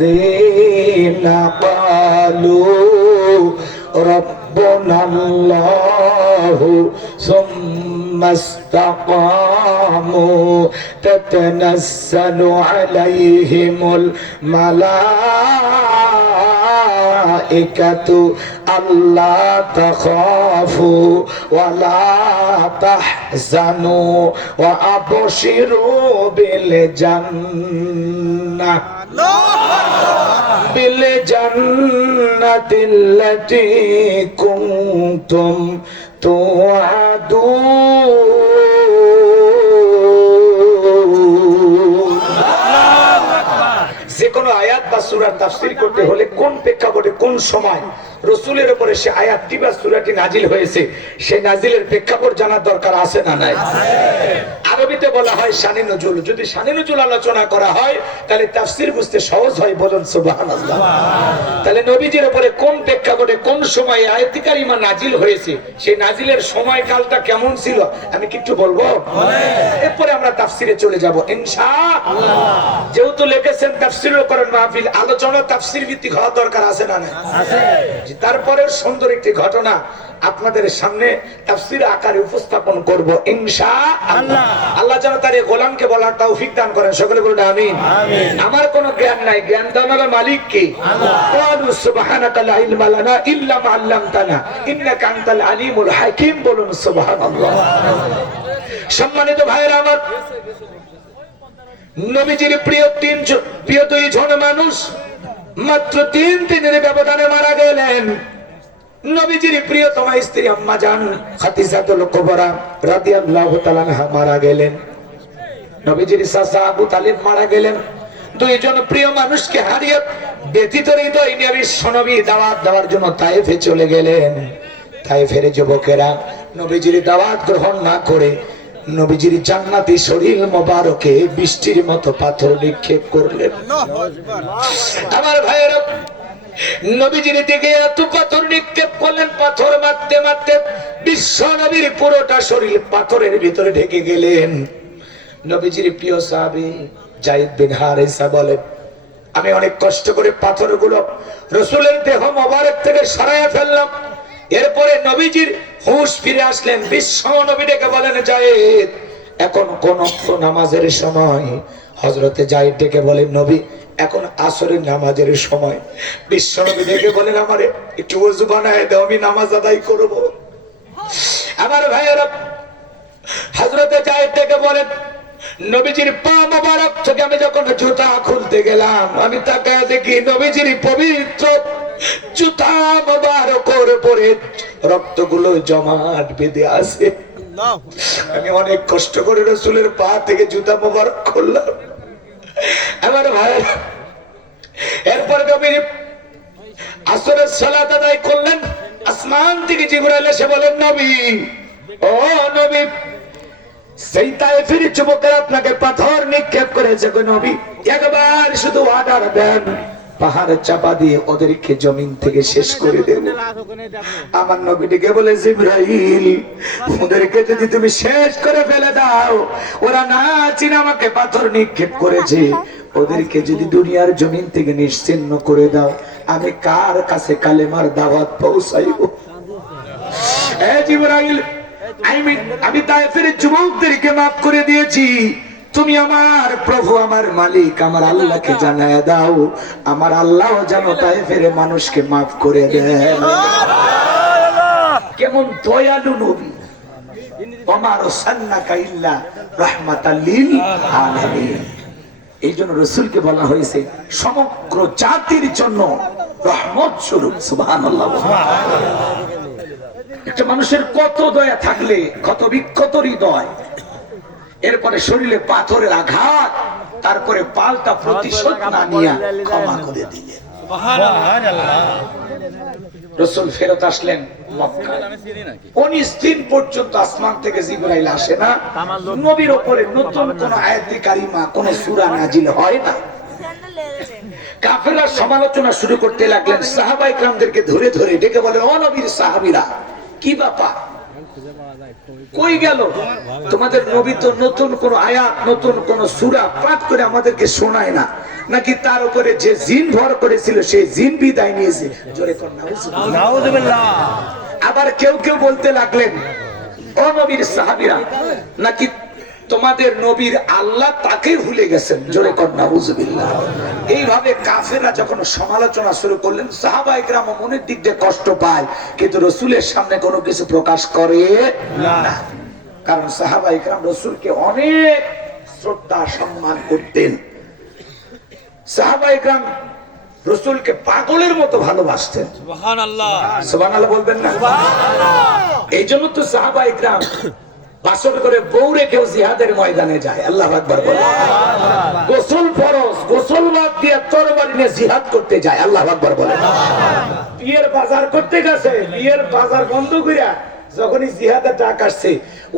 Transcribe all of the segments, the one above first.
الذين قالوا ربنا الله ثم استقاموا تتنزل عليهم الملائكة ألا تخافوا ولا تحزنوا وأبشروا بالجنة التي كنتم توعدون। যে কোনো আয়াত বা সূরার তাফসীর করতে হলে কোন প্রেক্ষাপটে কোন সময় রাসূলের উপরে সে আয়াতটি বা সূরাটি নাজিল হয়েছে সেই নাজিলের প্রেক্ষাপট জানার দরকার আছে না নাই? আরবিতে বলা হয় শানে নুজুল। যদি শানে নুজুল আলোচনা করা হয় তাহলে তাফসীর বুঝতে সহজ হয়। বলুন সুবহানাল্লাহ। তাহলে নবীজির উপরে কোন প্রেক্ষাপটে কোন সময়ে আয়াতে কারিমা নাজিল হয়েছে সেই নাজিলের সময়কালটা কেমন ছিল আমি কি একটু বলবো? এরপরে আমরা তাফসীরে চলে যাব ইনশাআল্লাহ। যেহেতু লিখেছেন তাফসীরুল কোরআন মাহফিল, আলোচনা তাফসীর ভিত্তিক হওয়া দরকার আছে না নাই? আছে। তারপরে সুন্দর একটি ঘটনা আপনাদের সামনে তাফসীর আকারে উপস্থাপন করব ইনশাআল্লাহ। আল্লাহ যেন তার এই গোলামকে বলার তৌফিক দান করেন। সকলে বলুন আমিন। আমার কোনো জ্ঞান নাই, জ্ঞান দানের মালিক কে? ক্বালু সুবহানাকা লা ইলমা লানা ইল্লা মা আল্লামতানা ইন্নাকা আনতাল আলিমুল হাকীম। বলুন সুবহানাল্লাহ। সম্মানিত ভাইরা আমার, নবীজির প্রিয় দুইজন মানুষ মাত্র 3 দিনের ব্যবধানে মারা গেলেন। নবীজির প্রিয়তমা স্ত্রী আম্মা জান খাদিজাতুল কুবরা রাদিয়াল্লাহু তাআলা আনহা মারা গেলেন। নবীজির চাচা আবু তালিব মারা গেলেন। দুইজন প্রিয় মানুষকে হারিয়ে ব্যথিত হৃদয় নিয়ে বিশ্বনবী দাওয়াত দেওয়ার জন্য তায়েফে চলে গেলেন। তায়েফের যুবকেরা নবীজির দাওয়াত গ্রহণ না করে নবীজির জান্নাতি শরীর মোবারকে বৃষ্টির মতো পাথর নিক্ষেপ করলেন। আমার ভাইয়েরা, নবীজির দিকে এত পাথর নিক্ষেপ করলেন, পাথর মারতে মারতে বিশ্ব নবীর পুরোটা শরীর পাথরের ভিতরে ঢেকে গেলেন। নবীজির প্রিয় সাহাবী যায়েদ বিন হারেসা বলেন, আমি অনেক কষ্ট করে পাথরগুলো রাসূলের দেহ মোবারক থেকে সরাইয়া ফেললাম। এরপরে নবীজির হুঁশ ফিরে আসলেন। বিশ্ব নবী ডেকে বলেন, যায়েদ এখন কোন নামাজের সময়? হযরতে যায়েদ ডেকে বলেন, নবী এখন আসরের নামাজের সময়। বিশ্ব নবী ডেকে বলেন, আমারে একটু ওযু বানায় দাও, আমি নামাজ আদায় করব। আমার ভাইয়েরা, হযরতে যায়েদ ডেকে বলেন, নবীজির পা মোবারক থেকে আমি যখন জুতা খুলতে গেলাম, আমি তাকায় দেখি নবীজির পবিত্র জুতা মোবারকের উপরে রক্তগুলো জমাট বেঁধে আছে। আমি অনেক কষ্ট করে রাসূলের পা থেকে জুতা মোবারক খুললাম। আমার ভাই, এরপর নবী আসরের সালাত আদায় করলেন। আসমান থেকে জিবরাইল এসে বলেন, নবী, ও নবী, সেই তায়েফের যুবকেরা আপনাকে পাথর নিক্ষেপ করেছে গো নবী, একবার শুধু অর্ডার দেন, পাহাড় চাপা দিয়ে ওদেরকে জমিন থেকে শেষ করে দেব। আমার নবীকে বলে, জিবরাইল, ওদেরকে যদি তুমি শেষ করে ফেলে দাও, ওরা না চিনে আমাকে পাথর নিক্ষেপ করেছে, ওদেরকে যদি দুনিয়ার জমিন থেকে নিশ্চিহ্ন করে দাও, আমি কার কাছে কালেমার দাওয়াত পৌঁছাইব? এ জিবরাইল, আমি তায়েফের যুবকদেরকে মাফ করে দিয়েছি, তুমি আমার প্রভু, আমার মালিক, আমার আল্লাহকে জানায় দাও, আমার আল্লাহ যেন তায়েফের মানুষকে মাফ করে দেয়। কেমন দয়ালু নবী! ওমা আরসালনাকা ইল্লা রাহমাতাল লিল আলামিন। এই জন্য রাসূলকে বলা হয়েছে সমগ্র জাতির জন্য রহমত স্বরূপ। সুবহানাল্লাহ। একটা মানুষের কত দয়া থাকলে, কত বিক্ষত হৃদয়, এরপরে শরীরে পাথরের আঘাত, তারপরে পাল্টা প্রতিশোধ না নিয়ে ক্ষমা করে দিলেন। রাসূল ফেরত আসলেন মক্কায়। 19 দিন পর্যন্ত আসমান থেকে জিবরাইল আসে না, নবীর উপরে নতুন কোন আয়াতে কারিমা, কোন সূরা নাজিল হয় না। কাফেররা সমালোচনা শুরু করতে লাগলেন। সাহাবায়ে কেরামদেরকে ধরে ধরে ডেকে বলে, ও নবীর সাহাবীরা, কি ব্যাপার, কই গেল তোমাদের নবী? তো নতুন কোন আয়াত, নতুন কোন সূরা পাঠ করে আমাদেরকে শোনায় না, নাকি তার উপরে যে জিন ভর করেছিল সেই জিন বিদায় নিয়েছে? জোরে কর নাউজুবিল্লাহ। আবার কেউ কেউ বলতে লাগলেন, ও নবীর সাহাবীরা, নাকি তোমাদের নবীর আল্লাহ তাকে ভুলে গেছেন? জোরে কর নাউজুবিল্লাহ। এইভাবে কাফেররা যখন সমালোচনা শুরু করলেন, সাহাবায়ে কেরাম মনের দিক দিয়ে কষ্ট পায়, কিন্তু রাসূলের সামনে কোনো কিছু প্রকাশ করে না। কারণ সাহাবায়ে কেরাম রাসূলকে অনেক শ্রদ্ধা সম্মান করতেন। সাহাবায়ে কেরাম রাসূলকে পাগলের মতো ভালোবাসতেন। সুবহানাল্লাহ, সুবহানাল্লাহ বলবেন না? সুবহানাল্লাহ। এইজন্য তো সাহাবায়ে কেরাম বাসর করে বউ রেখেও জিহাদের ময়দানে যায়। আল্লাহু আকবার বলেন। গোসল ফরজ, গোসল বাদ দিয়ে তরবারি নিয়ে জিহাদ করতে যায়। আল্লাহু আকবার বলেন। বিয়ের বাজার করতে গেছে, বিয়ের বাজার বন্ধ কইরা যখনই জিহাদের ডাক আসছে,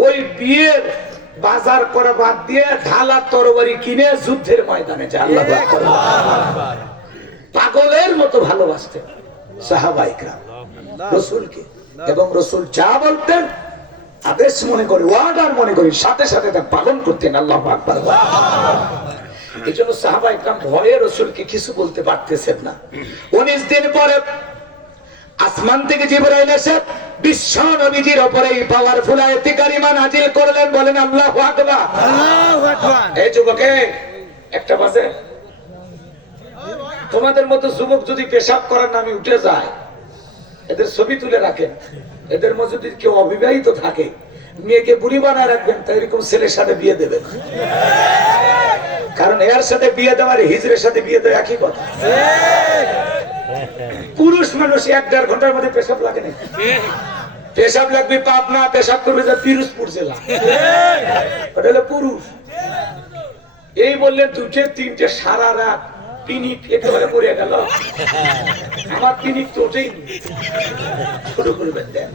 ওই বিয়ের বাজার করা বাদ দিয়ে ঢালা তরবারি কিনে যুদ্ধের ময়দানে যায়। আল্লাহু আকবার। পাগলের মতো ভালোবাসতেন সাহাবায়ে কেরাম রাসূলকে, এবং রাসূল যা বলতেন আদেশ মনে করে, ওয়ার্ডার মনে করে সাথে সাথে তা পালন করতেন। আল্লাহু আকবার। এই জন্য সাহাবায়ে কেরাম ভয়ে রাসূলকে কিছু বলতে পারতেছেন না। 19 দিন পরে আসমান থেকে জিবরাইল এসে বিশ্ব নবীজির উপরে পাওয়ারফুল আয়াতে কারিমা নাজিল করলেন। বলেন আল্লাহু আকবার। আল্লাহু আকবার। এই যুবকে একটা বাজে, তোমাদের মতো যুবক যদি পেশাব করার নামে উঠে যায়, এদের ছবি তুলে রাখেন। এদের মধ্যে যদি কেউ অবিবাহিত থাকে, মেয়েকে বুড়ি বানায় রাখবেন, তাই এরকম ছেলের সাথে বিয়ে দেবেন। কারণ এর সাথে বিয়ে দেওয়ার হিজরের সাথে বিয়ে দেওয়া একই কথা। পুরুষ মানুষ 1-1.5 ঘন্টার মধ্যে পেশাব লাগে না। পেশাব লাগবে পাবনা, পেশাব করবে যা পিরোজপুর জেলা, ওটা হলো পুরুষ। এই বললেন 2-3টে সারা রাত পিনিক একেবারে পড়ে গেল। আমার পিনিক তো ওঠেই শুরু করবেন। দেন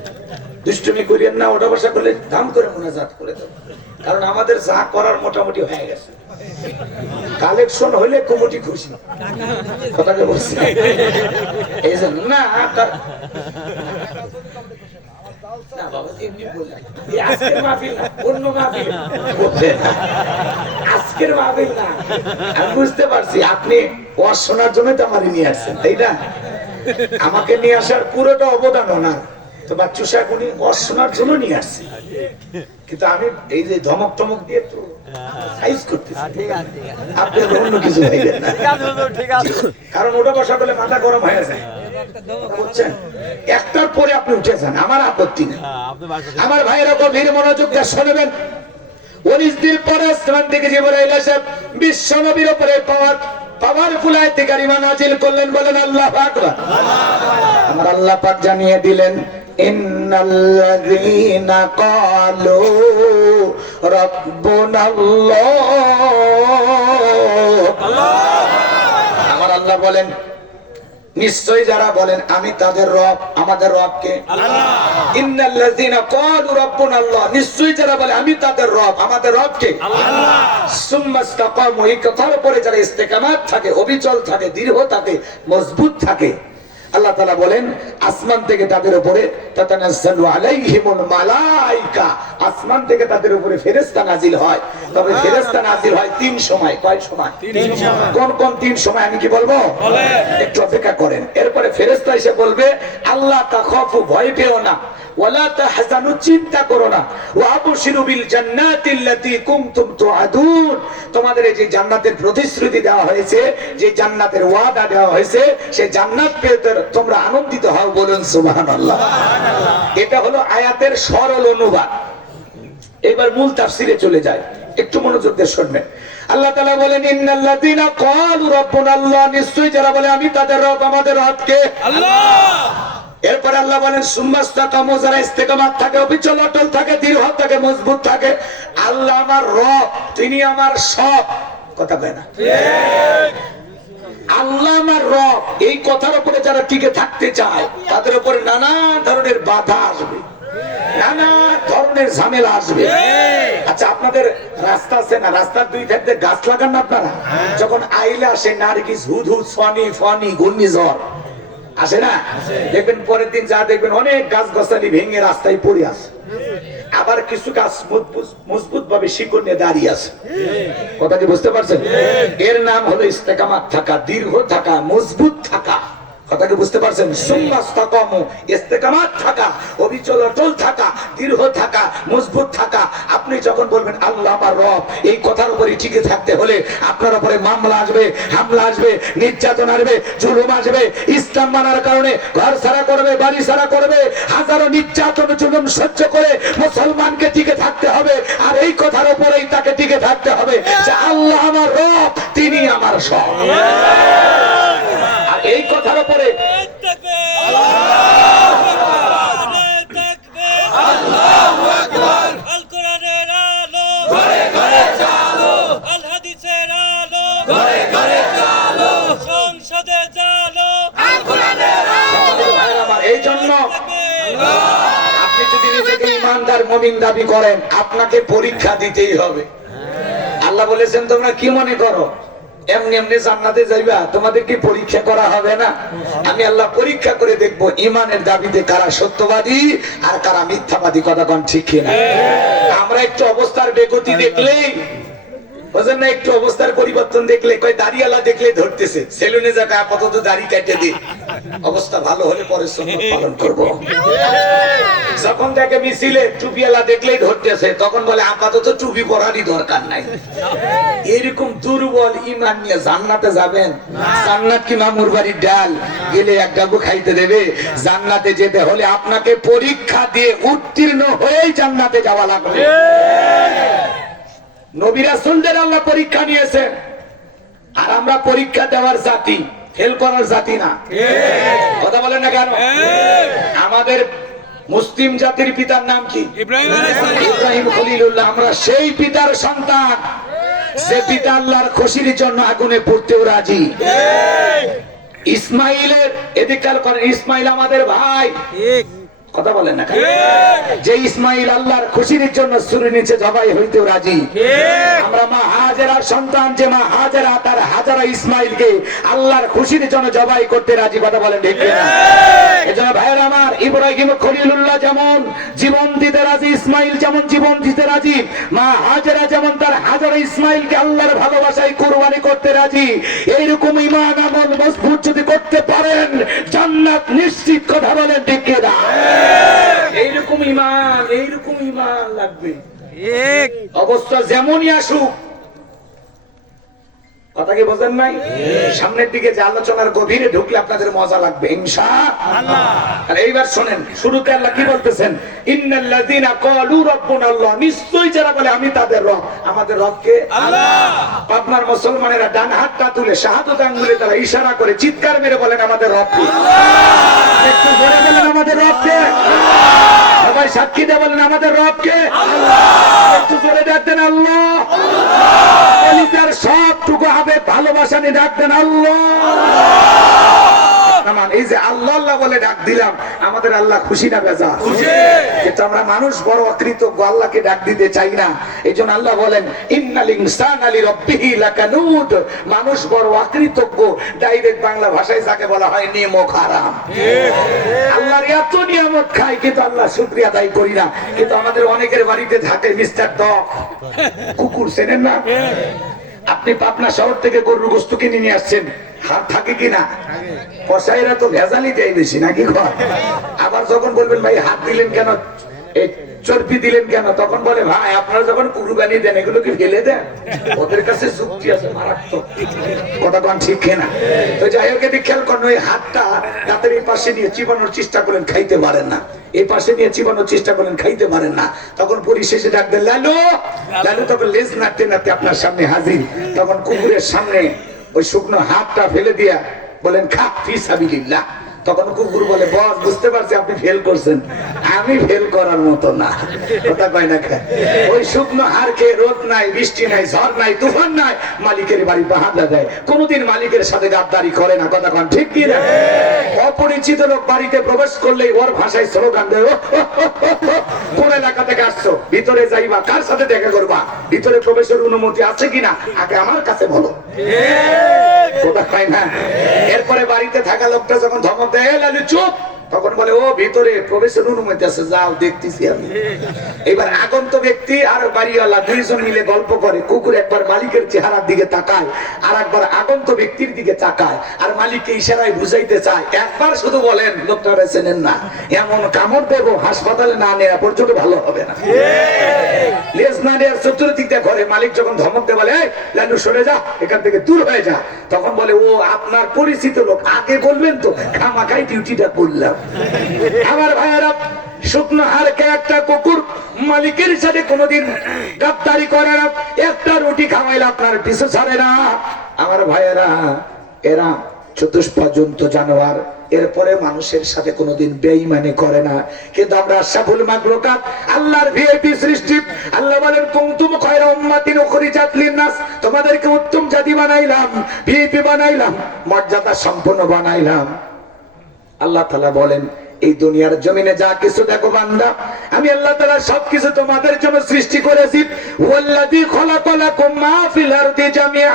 দুষ্টুমি করিয়েন না, ওটা বসা করলে দাম করে মোনাজাত করে দেব। কারণ আমাদের যা করার মোটামুটি হয়ে গেছে। কালেকশন হইলে কমিটি খুশি, কথাকে বলছি। এই জন্য না আজকের মাহফিল না, অন্য মাহফিল আজকের মাহফিল না। আমি বুঝতে পারছি আপনি ওয়াজ শোনার জন্য তো আমার নিয়ে আসছেন, তাই না? আমাকে নিয়ে আসার পুরোটা অবদান ওনার, তো বাচ্চু সাহেব উনি ওয়াজ শোনার জন্য নিয়ে আসছে। কিন্তু আমি এই যে ধমক টমক দিয়ে তো সাইজ করতেছি, আপনি অন্য কিছু ভাইবেন না। কারণ ওটা বসা করলে মাথা গরম হয়ে যায়, বুঝছেন? একটার পরে আপনি উঠে যান, আমার আপত্তি নেই। আমার ভাইয়েরা গভীর মনোযোগ দিয়ে শুনবেন। 19 দিন পরে আসমান থেকে জিবরাইল এসে বিশ্ব নবীর উপরে পাওয়ারফুল আয়াতে কারিমা নাজিল করলেন। বলেন আল্লাহু আকবার। আমার আল্লাহ পাক জানিয়ে দিলেন, ইন্নাল্লাযীনা ক্বালু রাব্বুনাল্লাহ। আমার আল্লাহ বলেন, নিশ্চয়ই যারা বলেন আমি তাদের রব, আমাদের রব কে? আল্লাহ। ইন্নাল্লাযীনা ক্বালু রাব্বুনাল্লাহ, নিশ্চয়ই যারা বলে আমি তাদের রব, আমাদের রব কে? আল্লাহ। সুম্মা ইসতাকামু, এই কথার উপরে যারা ইস্তেকামাত থাকে, অবিচল থাকে, দৃঢ় থাকে, মজবুত থাকে, আল্লাহ তাআলা বলেন আসমান থেকে তাদের উপরে তাতানাজ্জালু আলাইহিমুল মালাইকা, আসমান থেকে তাদের উপরে ফেরেশতা নাজিল হয়। তবে ফেরেশতা নাজিল হয় 3 সময়। কয় সময়? 3 সময়। কোন কোন 3 সময় আমি কি বলবো? একটু অপেক্ষা করেন। এরপরে ফেরেশতা এসে বলবে, আল্লাহ তাখাফু, ভয় পেও না, ওয়ালা তাহজানু, চিন্তা করো না, ওয়া আবশিরু বিল জান্নাতিল্লাতী কুনতুম তুআদুন, তোমাদের এই যে জান্নাতের প্রতিশ্রুতি দেওয়া হয়েছে, যে জান্নাতের ওয়াদা দেওয়া হয়েছে, সেই জান্নাত পেয়ে তোমরা আনন্দিত হও। বলুন সুবহানাল্লাহ। এটা হলো আয়াতের সরল অনুবাদ। এবার মূল তাফসিরে চলে যায়, একটু মনোযোগ দিয়ে শুনবেন। আল্লাহ তাআলা বলেন, ইন্নাল্লাযীনা ক্বালু রাব্বুনাল্লাহ, নিশ্চয়ই যারা বলে আমি তাদের রব, আমাদের রব কে? আল্লাহ। এরপর আল্লাহ বলেন, সুম্মাস্তাকামু, যারা ইস্তেকামাত থাকে, অবিচল অটল থাকে, দৃঢ় থাকে, মজবুত থাকে, আল্লাহ আমার রব, তিনি আমার সব। কথা কয় না? ঠিক। আল্লাহ আমার রব, এই কথার উপরে যারা টিকে থাকতে চায়, তাদের উপরে নানা ধরনের বাধা আসবে, নানা ধরনের ঝামেলা আসবে। আচ্ছা, আপনাদের রাস্তা আছে না, রাস্তার 2 ধারে গাছ লাগান না আপনারা? যখন আইলা আসে নারগিস, হুদহুদ, ফনি, ঘূর্ণিঝড় আসে না, দেখবেন পরের দিন যা দেখবেন অনেক গাছ গাছালি ভেঙে রাস্তায় পড়ে আছে। আবার কিছু গাছ মজবুত ভাবে শিকড় নিয়ে দাঁড়িয়ে আছে। কথা কি বুঝতে পারছেন? এর নাম হলো ইস্তেকামাত থাকা, দীর্ঘ থাকা, মজবুত থাকা। কথা কি বুঝতে পারছেন? সুম্মাস্তাকামু, ইস্তেকামাত থাকা, অবিচল অটল থাকা, দীর্ঘ থাকা, মজবুত থাকা। আপনি যখন বলবেন আল্লাহ আমার রব, এই কথার উপরে টিকে থাকতে হলে আপনার উপরে মামলা আসবে, হামলা আসবে, নির্যাতন আসবে, জুলুম আসবে। ইসলাম মানার কারণে ঘর ছাড়া করবে, বাড়ি ছাড়া করবে, হাজারো নির্যাতন জুলুম সহ্য করে মুসলমানকে টিকে থাকতে হবে। আর এই কথার উপরেই তাকে টিকে থাকতে হবে যে আল্লাহ আমার রব, তিনি আমার সব। এই কথার উপরে এই জন্য আপনি যদি নিজেকে ইমানদার মুমিন দাবি করেন, আপনাকে পরীক্ষা দিতেই হবে। আল্লাহ বলেছেন তোমরা কি মনে করো এমনি এমনি জান্নাতে যাইবা, তোমাদের কি পরীক্ষা করা হবে না? আমি আল্লাহ পরীক্ষা করে দেখবো ইমানের দাবিতে কারা সত্যবাদী আর কারা মিথ্যাবাদী। কথা কোন ঠিক কিনা? আমরা একটু অবস্থার বেগতি দেখলেই, বুঝেন না, একটু অবস্থার পরিবর্তন দেখলে, কয় দাড়িওয়ালা দেখলে ধরতেছে, সেলুনে যাকে আপাতত দাড়ি কাটে দি, অবস্থা ভালো হলে পরে সুন্নাত পালন করব। যখন দেখে মিছিলে টুপিওয়ালা দেখলেই ধরতেছে, তখন বলে আপাতত টুপি পরারই দরকার নাই। এরকম দুর্বল ঈমান নিয়ে জান্নাতে যাবেন? জান্নাত কি মামুর বাড়ির ডাল, গেলে এক ডাবু খাইতে দেবে? জান্নাতে যেতে হলে আপনাকে পরীক্ষা দিয়ে উত্তীর্ণ হয়েই জান্নাতে যাওয়া লাগবে। নবী রাসূলদের আল্লাহ পরীক্ষা নিয়েছেন, আর আমরা পরীক্ষা দেওয়ার জাতি, ফেল করার জাতি না। কথা বলেন না কেন? আমাদের মুসলিম জাতির পিতার নাম কি? ইব্রাহিম খলিলুল্লাহ। আমরা সেই পিতার সন্তান যে পিতা আল্লাহর খুশির জন্য আগুনে পড়তেও রাজি। ইসমাইলের এদিকাল করেন, ইসমাইল আমাদের ভাই। কথা বলেন না, যে ইসমাইল আল্লাহর খুশির জন্য ছুরির নিচে জবাই হইতেও রাজি। আমরা মা হাজেরার সন্তান, যে মা হাজেরা তার হাজারা ইসমাইলকে আল্লাহর খুশির জন্য জবাই করতে রাজি। কথা বলেন ঠিক না? এজন্য ভাইয়ের আমার, ইব্রাহিম খলিলুল্লাহ যেমন জীবন দিতে রাজি, ইসমাইল যেমন জীবন দিতে রাজি, মা হাজেরা যেমন তার হাজারা ইসমাইলকে আল্লাহর ভালোবাসায় কুরবানি করতে রাজি। এইরকম ঈমান আমল মজবুত যদি করতে পারেন, জান্নাত নিশ্চিত। কথা বলেন ঠিক না? এইরকম ঈমান লাগবে। অবস্থা যেমনই আসুক, কথা কি বোঝেন নাই? সামনের দিকে যে আলোচনার গভীরে ঢুকলে আপনাদের মজা লাগবে ইনশাআল্লাহ। আর এইবার শুনেন, শুরুতে আল্লাহ কি বলতেছেন? ইন্নাল্লাযীনা ক্বালু রাব্বুনাল্লাহ, নিশ্চয়ই যারা বলে আমি তাদের রব। আমাদের রব কে? আল্লাহ। আপনার মুসলমানেরা ডান হাতটা তুলে শাহাদাত আঙ্গুলে তারা ইশারা করে চিৎকার মেরে বলেন আমাদের রব কে? আল্লাহ। একটু জোরে বলেন আমাদের রব কে? আল্লাহ। সবাই সাক্ষী দিয়ে বলেন আমাদের রব কে? আল্লাহ। একটু জোরে ডাক দেন আল্লাহ। আল্লাহ। কলিজার সবটুকু আবেগ ভালোবাসা নিয়ে ডাক দেন আল্লাহ। এই যে আল্লাহ আল্লাহ বলে ডাক দিলাম, আমাদের আল্লাহ খুশি না বেজা? কিন্তু আমরা মানুষ বড় অকৃতজ্ঞ, আল্লাহকে ডাক দিতে চাই না। এই জন্য আল্লাহ বলেন ইন্নাল ইনসানা লিরাব্বিহি লাকানুদ, মানুষ বড় অকৃতজ্ঞ। ডাইরেক্ট বাংলা ভাষায় যাকে বলা হয় নিয়ামত হারাম। আল্লাহর এত নিয়ামত খাই, কিন্তু আল্লাহ শুকরিয়া আদায় করি না। কিন্তু আমাদের অনেকের বাড়িতে থাকে মিস্টার ডগ, কুকুর, চেনেন না? আপনি পাবনা শহর থেকে গরুর গোশত কিনে নিয়ে আসছেন, হাত থাকে কিনা? কসাইরা তো ভেজালি দেয় বেশি নাকি? আবার যখন বলবেন ভাই হাত দিলেন কেন, চর্বি দিলেন কেন, তখন বলে ভাই আপনারা যখন কুরবানি দেন এগুলো কি ফেলে দেন? ওদের কাছে যুক্তি আছে মারাত্মক। কথা কোন ঠিক না? তো যাই হোক, এদিকে খেয়াল করেন, ওই হাতটা দাঁতের এই পাশে নিয়ে চিবানোর চেষ্টা করেন, খাইতে পারেন না। এই পাশে নিয়ে চিবানোর চেষ্টা করেন, খাইতে পারেন না। তখন পরিশেষে ডাক দেন লালু। লালু তখন লেজ নাড়তে নাড়তে আপনার সামনে হাজির। তখন কুকুরের সামনে ওই শুকনো হাতটা ফেলে দিয়া বলেন খা ফি সাবিলিল্লাহ। তখন কুকুর বলে বস বুঝতে পারছি আপনি ফেল করছেন, আমি ফেল করার মতো না। কথা কয় না? ওই শুকনো হার খেয়ে রোদ নাই, বৃষ্টি নাই, ঝড় নাই, তুফান নাই, মালিকের বাড়ি পাহাড়া দেয়, কোনদিন মালিকের সাথে গাদ্দারি করে না। কথা কন ঠিক কি না? অপরিচিত লোক বাড়িতে প্রবেশ করলেই ওর ভাষায় স্লোগান দেয়, কোন এলাকা থেকে আসছো, ভিতরে যাইবা, কার সাথে দেখা করবা, ভিতরে প্রবেশের অনুমতি আছে কিনা আগে আমার কাছে বলো। কথা কয় না? এরপরে বাড়ি বাড়িতে থাকা লোকটা যখন ধমক দেয়, "এ লালু চুপ", তখন বলে, "ও ভিতরে প্রবেশের অনুমতি আছে, যাও, দেখতেছি আমি।" এবার আগন্ত ব্যক্তি আর বাড়িওয়ালা দুইজন মিলে গল্প করে। কুকুর একবার মালিকের চেহারার দিকে তাকায়, আর একবার আগন্ত ব্যক্তির দিকে তাকায়, আর মালিককে ইশারায় বুঝাইতে চায়। একবার শুধু বলেন, "লোকটারে চেনেন না, এমন কামড় দেবো হাসপাতালে না নেওয়া পর্যন্ত ভালো হবে না।" লেজ না নেওয়ার চতুর্দিক দিয়ে ঘরে মালিক যখন ধমক দেয়, বলে, "এই লালু সরে যা, এখান থেকে দূর হয়ে যা", তখন বলে, "ও আপনার পরিচিত লোক, আগে বলবেন তো, খামাখাই ডিউটিটা করলাম।" আমার ভাইয়েরা, শুকনো হাড়কে একটা কুকুর মালিকের সাথে কোনোদিন গাদ্দারি করে না, একটা রুটি খাওয়াইলে আপনার পিছু ছাড়ে না। আমার ভাইয়েরা, এরা চতুষ্পর্যন্ত জানোয়ার, এরপরে মানুষের সাথে কোনোদিন বেঈমানি করে না। কিন্তু আমরা আশরাফুল মাখলুকাত, আল্লাহর ভিআইপি সৃষ্টি। আল্লাহ বলেন, কুনতুম খায়রা উম্মাতিন উখরিজাত লিন-নাস, তোমাদেরকে উত্তম জাতি বানাইলাম, ভিআইপি বানাইলাম, মর্যাদা সম্পন্ন বানাইলাম। আল্লাহ তাআলা বলেন, এই দুনিয়ার জমিনে যা কিছু দেখো বান্দা, আমি আল্লাহ তাআলা সবকিছু তোমাদের জন্য সৃষ্টি করেছি। ওয়াল্লাযী খলাকালাকুম মা ফিল আরদি জামিআ,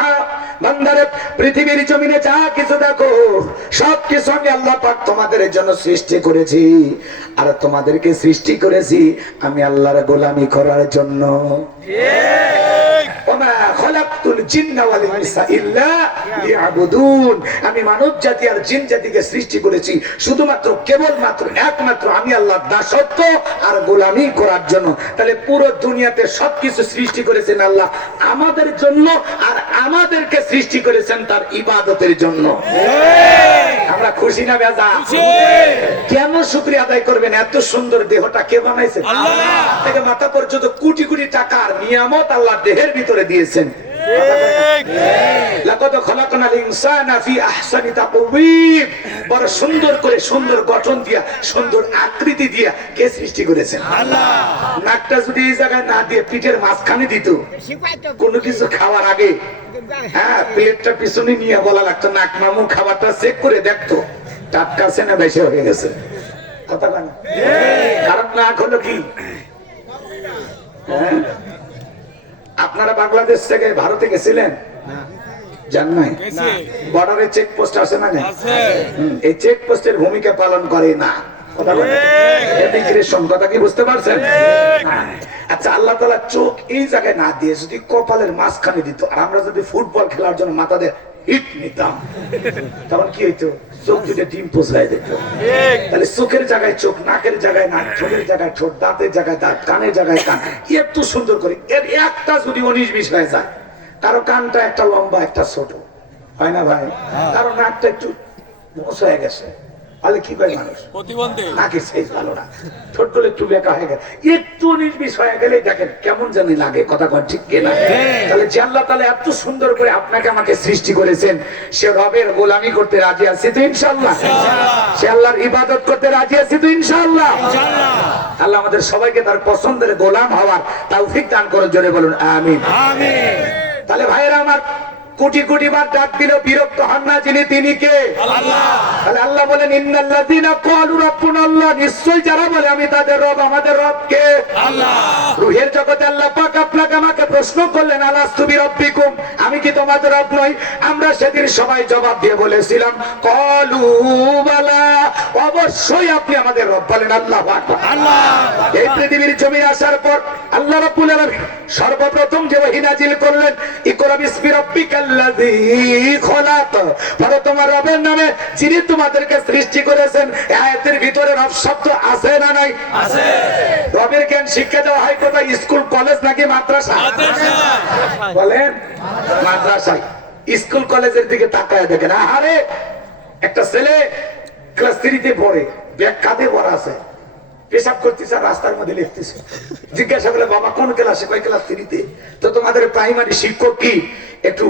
বান্দারে পৃথিবীর জমিনে যা কিছু দেখো সবকিছু আমি আল্লাহ পাক তোমাদের জন্য সৃষ্টি করেছি। আর তোমাদেরকে সৃষ্টি করেছি আমি আল্লাহর গোলামি করার জন্য। আমি মানব জাতি আর জিন জাতিকে সৃষ্টি করেছি শুধুমাত্র কেবলমাত্র একমাত্র আমি আল্লাহর দাসত্ব আর গোলামি করার জন্য। তাহলে পুরো দুনিয়াতে সবকিছু সৃষ্টি করেছেন আল্লাহ আমাদের জন্য, আর আমাদেরকে সৃষ্টি করেছেন তার ইবাদতের জন্য। আমরা খুশি না বেজা? কেন শুকরিয়া আদায় করবেন? এত সুন্দর দেহটা কে বানাইছে? আল্লাহ। থেকে মাথা পর্যন্ত কোটি কোটি টাকার নিয়ামত আল্লাহ দেহের ভিতরে দিয়েছেন। লাকাদ খালাকনাল ইনসানা ফি আহসানি তাকওয়িম, বড় সুন্দর করে সুন্দর গঠন দিয়া সুন্দর আকৃতি দিয়া কে সৃষ্টি করেছেন? আল্লাহ। নাকটা যদি এই জায়গায় না দিয়ে পিঠের মাঝখানে দিত কোনো কিছু খাওয়ার আগে, হ্যাঁ, প্লেটটা পিছনে নিয়ে বলা লাগতো, নাক মামু খাবারটা চেক করে দেখতো টাটকা আছে না বেশি হয়ে গেছে। কথা বলেন, কারণ নাক হলো কি? হ্যাঁ, আপনারা বাংলাদেশ থেকে ভারতে গেছিলেন? জান নাই? বর্ডারে চেক পোস্ট আছে না? এই চেক পোস্টের ভূমিকা পালন করে না। কথা বলেন, কথা কি বুঝতে পারছেন? আচ্ছা, আল্লাহ তাআলা চোখ এই জায়গায় না দিয়ে যদি কপালের মাঝখানে দিত, আর আমরা যদি ফুটবল খেলার জন্য মাথাতে হিট নিতাম, তখন কি হইতো? চোখ দুটো ডিম পোষায় দিত। তাহলে চোখের জায়গায় চোখ, নাকের জায়গায় নাক, ঠোঁটের জায়গায় ঠোঁট, দাঁতের জায়গায় দাঁত, কানের জায়গায় কান, এত সুন্দর করে। এর একটা যদি 19-20 হয়ে যায়, কারো কানটা একটা লম্বা একটা ছোট হয় না ভাই, কারো নাকটা একটু মোষ হয়ে গেছে, তাহলে কি করে মানুষ? প্রতিবন্ধী। নাকের সাইজ ভালো না, ঠোঁটগুলো একটু বেঁকা হয়ে গেছে, একটু 19-20 হয়ে গেলে দেখেন কেমন জানি লাগে। কথা কন ঠিক কিনা? তাহলে যে আল্লাহ তাআলা এত সুন্দর করে আপনাকে আমাকে সৃষ্টি করেছেন, সে রবের গোলামি করতে রাজি আছে তো ইনশাআল্লাহ? সে আল্লাহর ইবাদত করতে রাজি আছে তো ইনশাআল্লাহ? আল্লাহ আমাদের সবাইকে তার পছন্দের গোলাম হওয়ার তৌফিক দান করুন। জোরে বলুন আমিন। আমিন। তাহলে ভাইরা আমার, কোটি কোটি বার ডাক দিলেও বিরক্ত হন না যিনি, তিনি কে? আল্লাহ। তাহলে আল্লাহ বলেন, ইন্নাল্লাযীনা ক্বালু রাব্বুনাল্লাহ, নিশ্চয় যারা বলে আমি তাদের রব, আমাদের রব কে? আল্লাহ। রূহের জগতে আল্লাহ পাক আপনাকে আমাকে প্রশ্ন করলেন, আলাস্তু বিরাব্বিকুম, আমি কি তোমাদের রব নই? আমরা সেদিন সবাই জবাব দিয়ে বলেছিলাম, ক্বালু বালা, অবশ্যই আপনি আমাদের রব। বলেন আল্লাহু আকবার। আল্লাহ। এই পৃথিবীর জমিনে আসার পর আল্লাহ রাব্বুল আলামিন সর্বপ্রথম যে ওহী নাজিল করলেন, ইকরা বিসমি রাব্বিকাল্লাযী খলাক, পড়ো তোমার রবের নামে যিনি তোমাদেরকে সৃষ্টি করেছেন। আয়াতের ভিতরে রব শব্দ আছে না নাই? আছে। রবের জ্ঞান শিক্ষা দেওয়া হয় কোথায়? স্কুল, কলেজ নাকি মাদ্রাসা? বলেন মাদ্রাসায়। স্কুল কলেজের দিকে তাকায় দেখেন, আরে একটা ছেলে ক্লাস 3-তে পড়ে, ব্যাগ কাঁধে ভরা আছে, পেশাব করতেছে আর রাস্তার মধ্যে লিখতেছে। জিজ্ঞাসা করলে, বাবা কোন ক্লাসে? কয় ক্লাস 3-তে। তো তোমাদের প্রাইমারি শিক্ষক কি একটু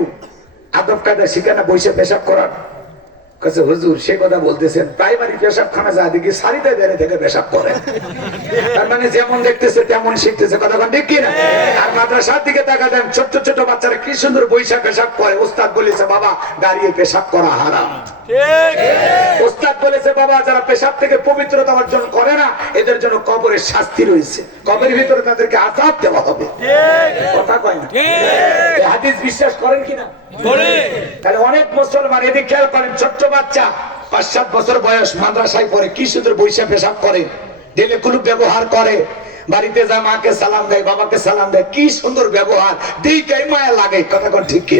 আদব কায়দা শিখে না বসে পেশাব করার? কাছে হুজুর সে কথা বলতেছেন, প্রাইমারি পেশাবখানা যা দেখি সারিতে বেড়ে থেকে পেশাব করে, তার মানে যেমন দেখতেছে তেমন শিখতেছে। কথা কোন ঠিক কিনা? আর মাদ্রাসার দিকে তাকা দেন, ছোট্ট ছোট বাচ্চারা কি সুন্দর বৈশা পেশাব করে। ওস্তাদ বলেছে, বাবা দাঁড়িয়ে পেশাব করা হারাম। ওস্তাদ বলেছে, বাবা যারা পেশাব থেকে পবিত্রতা অর্জন করে না এদের জন্য কবরের শাস্তি রয়েছে, কবরের ভিতরে তাদেরকে আযাব দেওয়া হবে। কথা কয় না? হাদিস বিশ্বাস করেন কিনা? তাহলে অনেক মুসলমান, এদিকে খেয়াল করেন, ছোট্ট বাচ্চা 5-7 বছর বয়স, মাদ্রাসায় পড়ে, কি সুন্দর বৈশা পেশাব করে, ডেলে কুলুপ ব্যবহার করে, বাড়িতে যায় মাকে সালাম দেয়, বাবাকে সালাম দেয়, কি সুন্দর ব্যবহার, দেখাই মায়া লাগে। কথা কোন ঠিক কি?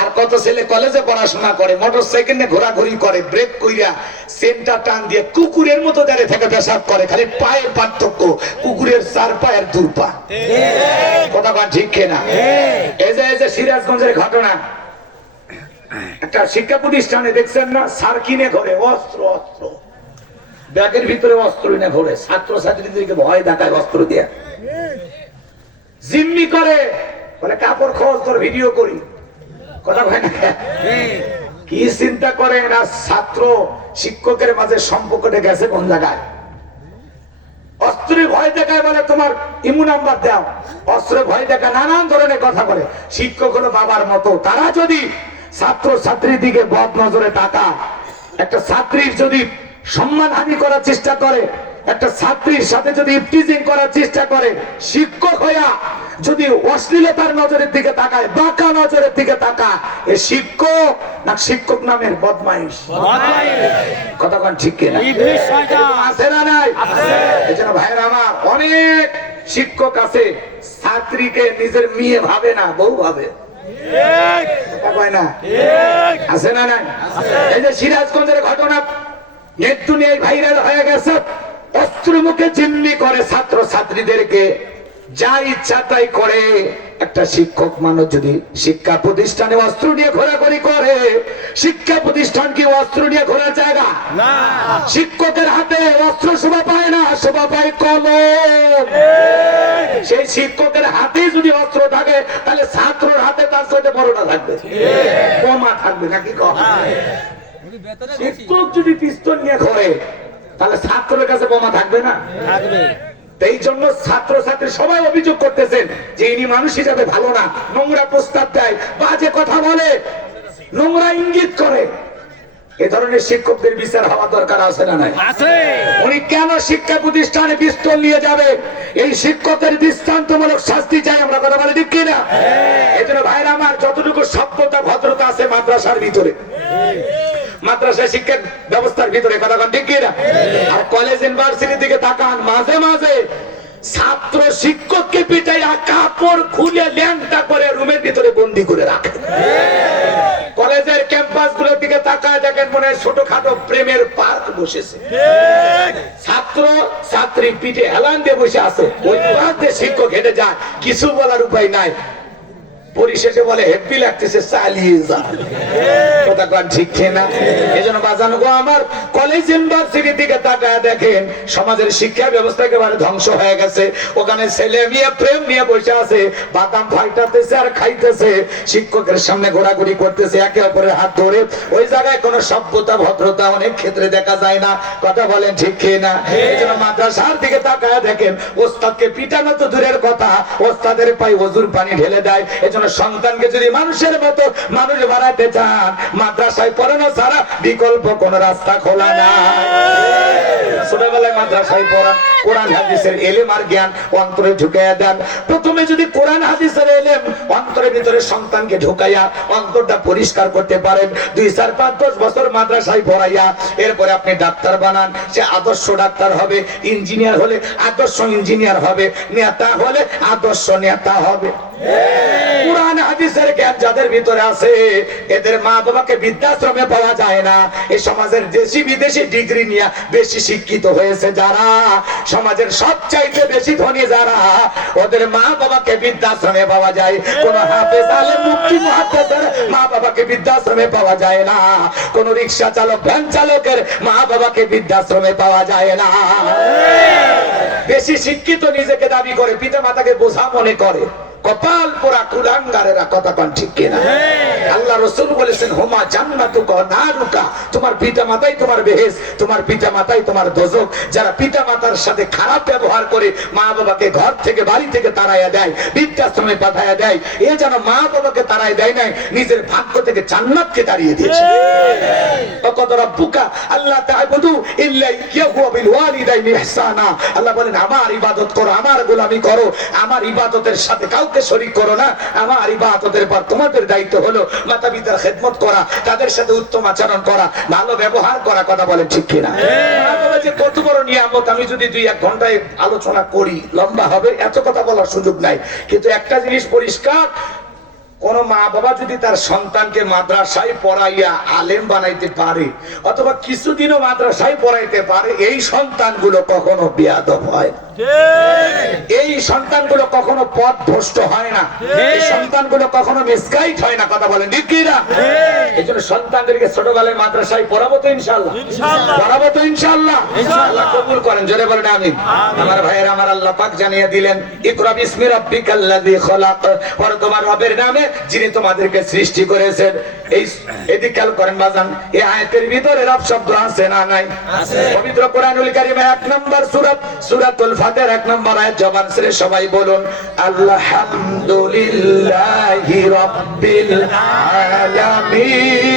আর কত ছেলে কলেজে পড়াশোনা করে, মোটরসাইকেল নিয়ে ঘোরাঘুরি করে, ব্রেক কইরা সেন্টার টান দিয়ে কুকুরের মতো দাঁড়িয়ে থেকে পেশাব করে, খালি পায়ের পার্থক্য, কুকুরের 4 পায়ের 2 পা। কথা কোন ঠিক না? এই যে সিরাজগঞ্জের ঘটনা, একটা শিক্ষা প্রতিষ্ঠানে দেখছেন না, সার কিনে ঘরে অস্ত্র, ব্যাগের ভিতরে অস্ত্র এনে ঘরে, ছাত্র ছাত্রীদেরকে ভয় দেখায় অস্ত্র দিয়ে, জিম্মি করে, বলে কাপড় খোঁজ, তোর ভিডিও করি। কথা হয় না? কি চিন্তা করেন? আর ছাত্র শিক্ষকের মাঝে সম্পর্কটা গেছে কোন জায়গায়? অস্ত্রে ভয় দেখায়, বলে তোমার ইমু নাম্বার দাও, অস্ত্রে ভয় দেখা, নানান ধরনের কথা বলে। শিক্ষক হলো বাবার মতো, তারা যদি ছাত্র ছাত্রীর দিকে বদ নজরে তাকায়, একটা ছাত্রীর যদি সম্মানহানি করার চেষ্টা করে, একটা ছাত্রীর সাথে যদি ইফটিজিং করার চেষ্টা করে, শিক্ষক হইয়া যদি অশ্লীলতার নজরের দিকে তাকায়, বাঁকা নজরের দিকে তাকায়, এ শিক্ষক না শিক্ষক নামের বদমাইশ। কথা কোন ঠিক কিনা? আছে না নাই? এই জন্য ভাইয়েরা আমার, অনেক শিক্ষক আছে ছাত্রীকে নিজের মেয়ে ভাবে না, বউ ভাবে। আছে না নাই? এই যে সিরাজগঞ্জের ঘটনা নেট দুনিয়ায় ভাইরাল হয়ে গেছে, অস্ত্র মুখে জিম্মি করে ছাত্র ছাত্রীদেরকে, যা ইচ্ছা তাই করে। একটা শিক্ষক মানুষ যদি শিক্ষা প্রতিষ্ঠানে অস্ত্র নিয়ে ঘোরাঘুরি করে, শিক্ষা প্রতিষ্ঠান কি অস্ত্র নিয়ে ঘোরার জায়গা না? শিক্ষকের হাতে অস্ত্র শোভা পায় না, শোভা পায় কলম। সেই শিক্ষকের হাতে যদি অস্ত্র থাকে, তাহলে ছাত্রের হাতে তার সাথে বড়টা থাকবে, বোমা থাকবে নাকি? শিক্ষক যদি পিস্তল নিয়ে ঘোরে, তাহলে ছাত্রের কাছে বোমা থাকবে না? থাকবে। এই জন্য ছাত্র ছাত্রী সবাই অভিযোগ করতেছেন যে ইনি মানুষ হিসাবে ভালো না, নোংরা প্রস্তাব দেয়, বাজে কথা বলে, নোংরা ইঙ্গিত করে। এ ধরনের শিক্ষকদের বিচার হওয়া দরকার আছে না নাই? উনি কেন শিক্ষা প্রতিষ্ঠানে পিস্তল নিয়ে যাবে? এই শিক্ষকের দৃষ্টান্তমূলক শাস্তি চাই আমরা। কথা বলে ঠিক কিনা? এই জন্য ভাইরা আমার, যতটুকু সভ্যতা ভদ্রতা আছে মাদ্রাসার ভিতরে, মাদ্রাসা শিক্ষা ব্যবস্থার ভিতরে, কথা কোন ঠিক কিনা? আর কলেজ ইউনিভার্সিটির দিকে তাকান, মাঝে মাঝে ছাত্র শিক্ষককে পিটাইয়া কাপড় খুলে ল্যাংটা করে রুমের ভিতরে বন্দি করে রাখে। কলেজের ক্যাম্পাস গুলোর দিকে তাকায় দেখেন, মনে হয় ছোটখাটো প্রেমের পার্ক বসেছে, ছাত্র ছাত্রী পিঠে হেলান দিয়ে বসে আছে, ওই পার্কে শিক্ষক হেঁটে যায়, কিছু বলার উপায় নাই, পরিশেষে বলে হেপি লাগতেছে, চালিয়ে যা। কথা কোন ঠিক না? এই জন্য বাজানো গো আমার, কলেজ ইউনিভার্সিটির দিকে তাকায় দেখেন, সমাজের শিক্ষা ব্যবস্থা একেবারে ধ্বংস হয়ে গেছে। ওখানে ছেলে মেয়ে প্রেম নিয়ে বসে আছে, বাদাম ফাইটাতেছে আর খাইতেছে, শিক্ষকের সামনে ঘোরাঘুরি করতেছে একে অপরের হাত ধরে। ওই জায়গায় কোনো সভ্যতা ভদ্রতা অনেক ক্ষেত্রে দেখা যায় না। কথা বলেন ঠিক না? এই জন্য মাদ্রাসার দিকে তাকায় দেখেন, ওস্তাদকে পিটানো তো দূরের কথা, ওস্তাদের পায়ে ওজুর পানি ঢেলে দেয়। এই জন্য সন্তানকে যদি মানুষের মতো মানুষ বানাতে চান, মাদ্রাসায় পড়ানো ছাড়া বিকল্প কোন রাস্তা খোলা না। ছোটবেলায় মাদ্রাসায় পড়ান, কোরআন হাদিসের এলেম আর জ্ঞান অন্তরে ঢুকাইয়া দেন। প্রথমে যদি কোরআন হাদিসের এলেম অন্তরের ভিতরে সন্তানকে ঢুকাইয়া অন্তরটা পরিষ্কার করতে পারেন, 2, 4, 5, 10 বছর মাদ্রাসায় পড়াইয়া এরপরে আপনি ডাক্তার বানান, সে আদর্শ ডাক্তার হবে, ইঞ্জিনিয়ার হলে আদর্শ ইঞ্জিনিয়ার হবে, নেতা হলে আদর্শ নেতা হবে। কোরআন হাদিসের জ্ঞান যাদের ভিতরে আছে, এদের মা বাবাকে বৃদ্ধাশ্রমে পাওয়া যায় না। এই সমাজের দেশি বিদেশি ডিগ্রি নিয়ে বেশি শিক্ষিত হয়েছে যারা, সমাজের সবচাইতে বেশি ধনী যারা, ওদের মা বাবাকে বৃদ্ধাশ্রমে পাওয়া যায়। কোন হাফেজ আলেম মুফতি মুহাদ্দিসের মা বাবাকে বৃদ্ধাশ্রমে পাওয়া যায় না। কোন রিকশা চালক ভ্যান চালকের মা বাবাকে বৃদ্ধাশ্রমে পাওয়া যায় না। বেশি শিক্ষিত নিজেকে দাবি করে, পিতা মাতাকে বোঝা মনে করে, কপাল পোড়া কুলাঙ্গারেরা। কথা কোন ঠিক কিনা? আল্লাহ রাসূল বলেছেন, হুমা জান্নাতুকা নারুকা, তোমার পিতা মাতাই তোমার বেহেশত, তোমার পিতা মাতাই তোমার দোজখ। যারা পিতা মাতার সাথে খারাপ ব্যবহার করে মা বাবাকে ঘর থেকে বাড়ি থেকে তাড়াইয়া দেয়, বৃদ্ধাশ্রমে পাঠাইয়া দেয়, এ যেন মা বাবাকে তাড়াই দেয় নাই, নিজের ভাগ্য থেকে জান্নাতকে তাড়িয়ে দিয়েছে। ওয়াকাদ রাব্বুকা আল্লা তা'বুদু ইল্লা ইয়াহু ওয়া বিল ওয়ালিদাইনি ইহসানা। আল্লাহ বলেন, আমার ইবাদত করো, আমার গোলামি করো, আমার ইবাদতের সাথে কাউকে শরীক করো না। আমার ইবাদতের পর তোমাদের দায়িত্ব হলো মাতা পিতার খেদমত করা, তাদের সাথে উত্তম আচরণ করা, ভালো ব্যবহার করা, কথা বলেন ঠিক কিনা? যে কত বড় নিয়ামত, আমি যদি 2-1 ঘন্টায় আলোচনা করি লম্বা হবে, এত কথা বলার সুযোগ নাই। কিন্তু একটা জিনিস পরিষ্কার, কোন মা বাবা যদি তার সন্তানকে মাদ্রাসায় পড়াইয়া আলেম বানাইতে পারে অথবা কিছুদিনও মাদ্রাসায় পড়াইতে পারে, এই সন্তানগুলো কখনো বেয়াদব হয় না, এই সন্তানগুলো কখনো পথভ্রষ্ট হয় না, এই সন্তানগুলো কখনো মিসগাইড হয় না, কথা বলেন ঠিক কি না? এই জন্য সন্তানদেরকে ছোটবেলায় মাদ্রাসায় পড়াবো তো ইনশাআল্লাহ, পড়াবো তো ইনশাআল্লাহ। আল্লাহ কবুল করেন, জোরে বলেন আমিন। আমার ভাইয়েরা, আমার আল্লাহ পাক জানিয়ে দিলেন, ইকরা বিসমি রাব্বিকাল্লাযী খলাক, পড়ো তোমার রবের নামে যিনি তোমাদেরকে সৃষ্টি করেছেন। এই এদিক খেয়াল করেন বাজান, এই আয়াতের ভিতরে রব শব্দ আছে না নাই? আছে। পবিত্র কোরআনুল কারীমে 1 নম্বর সূরাতুল ফাতিহার 1 নম্বর আয়াত, জবান ছেড়ে সবাই বলুন আলহামদুলিল্লাহি রাব্বিল আলামিন।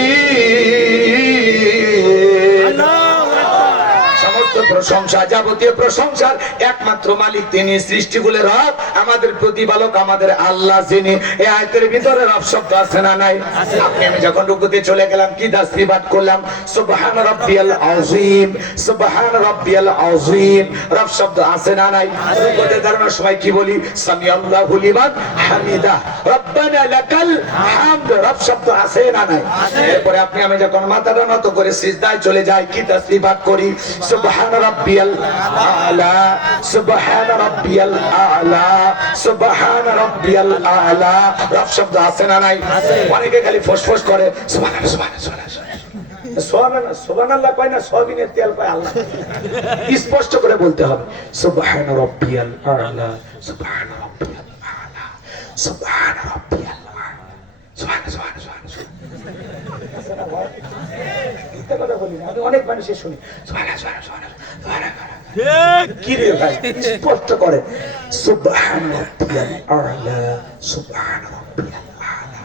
সমস্ত প্রশংসা, যাবতীয় প্রশংসার একমাত্র মালিক তিনি, সৃষ্টিগুলোর রব, আমাদের প্রতিপালক, আমাদের আল্লাহ যিনি। এই আয়াতের ভিতরে রব শব্দ আছে না নাই? আপনি আমি যখন রুকুতে চলে গেলাম, কি তাসবিহ পাঠ করলাম? সুবহান রাব্বিয়াল আযীম, সুবহান রাব্বিয়াল আযীম, রব শব্দ আছে না নাই? রুকুতে দাঁড়ানোর সময় কি বলি? সামিআল্লাহু লিমান হামিদা, রব্বানা লাকাল হামদ, রব শব্দ আছে না নাই? এরপরে আপনি আমি যখন মাথাটা নত করে সিজদায় চলে যাই, কি তাসবিহ পাঠ করি? সুবহান রাব্বিয়াল আলা, সুবহান রাব্বিয়াল আলা, সুবহান রাব্বিয়াল আলা, রব শব্দ আছে না নাই? অনেকে খালি ফসফস করে সুবহানাল্লাহ সুবহানাল্লাহ সুবহানাল্লাহ সুবহানাল্লাহ কয় না, সবিনের তেল পায় আল্লাহ। স্পষ্ট করে বলতে হবে সুবহান রাব্বিয়াল আলা, সুবহান রাব্বিয়াল আলা, সুবহান রাব্বিয়াল আলা, সুবহান সুবহান সুবহান। অনেক মানুষের শুনি কি রে ভাই, স্পষ্ট করে সুবহান রাব্বিয়াল আলা, সুবহান রাব্বিয়াল আলা।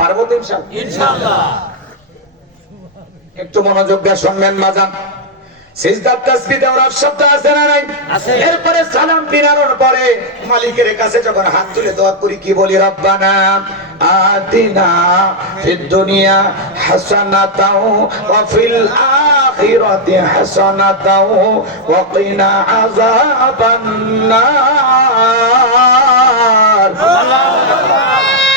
পারবো তো ইনশাআল্লাহ? একটু মনোযোগ দিয়ে শুনবেন মাজান। সিজদার তাসবিহে রব শব্দ আছে না নাই? আছে। এরপরে সালাম ফিরানোর পরে মালিকের কাছে যখন হাত তুলে দোয়া করি, কি বলি? রব্বানা আতিনা ফিদ দুনিয়া হাসানাতাও ওয়া ফিল আখিরাতি হাসানাতাও ওয়া কিনা আযাবান নার।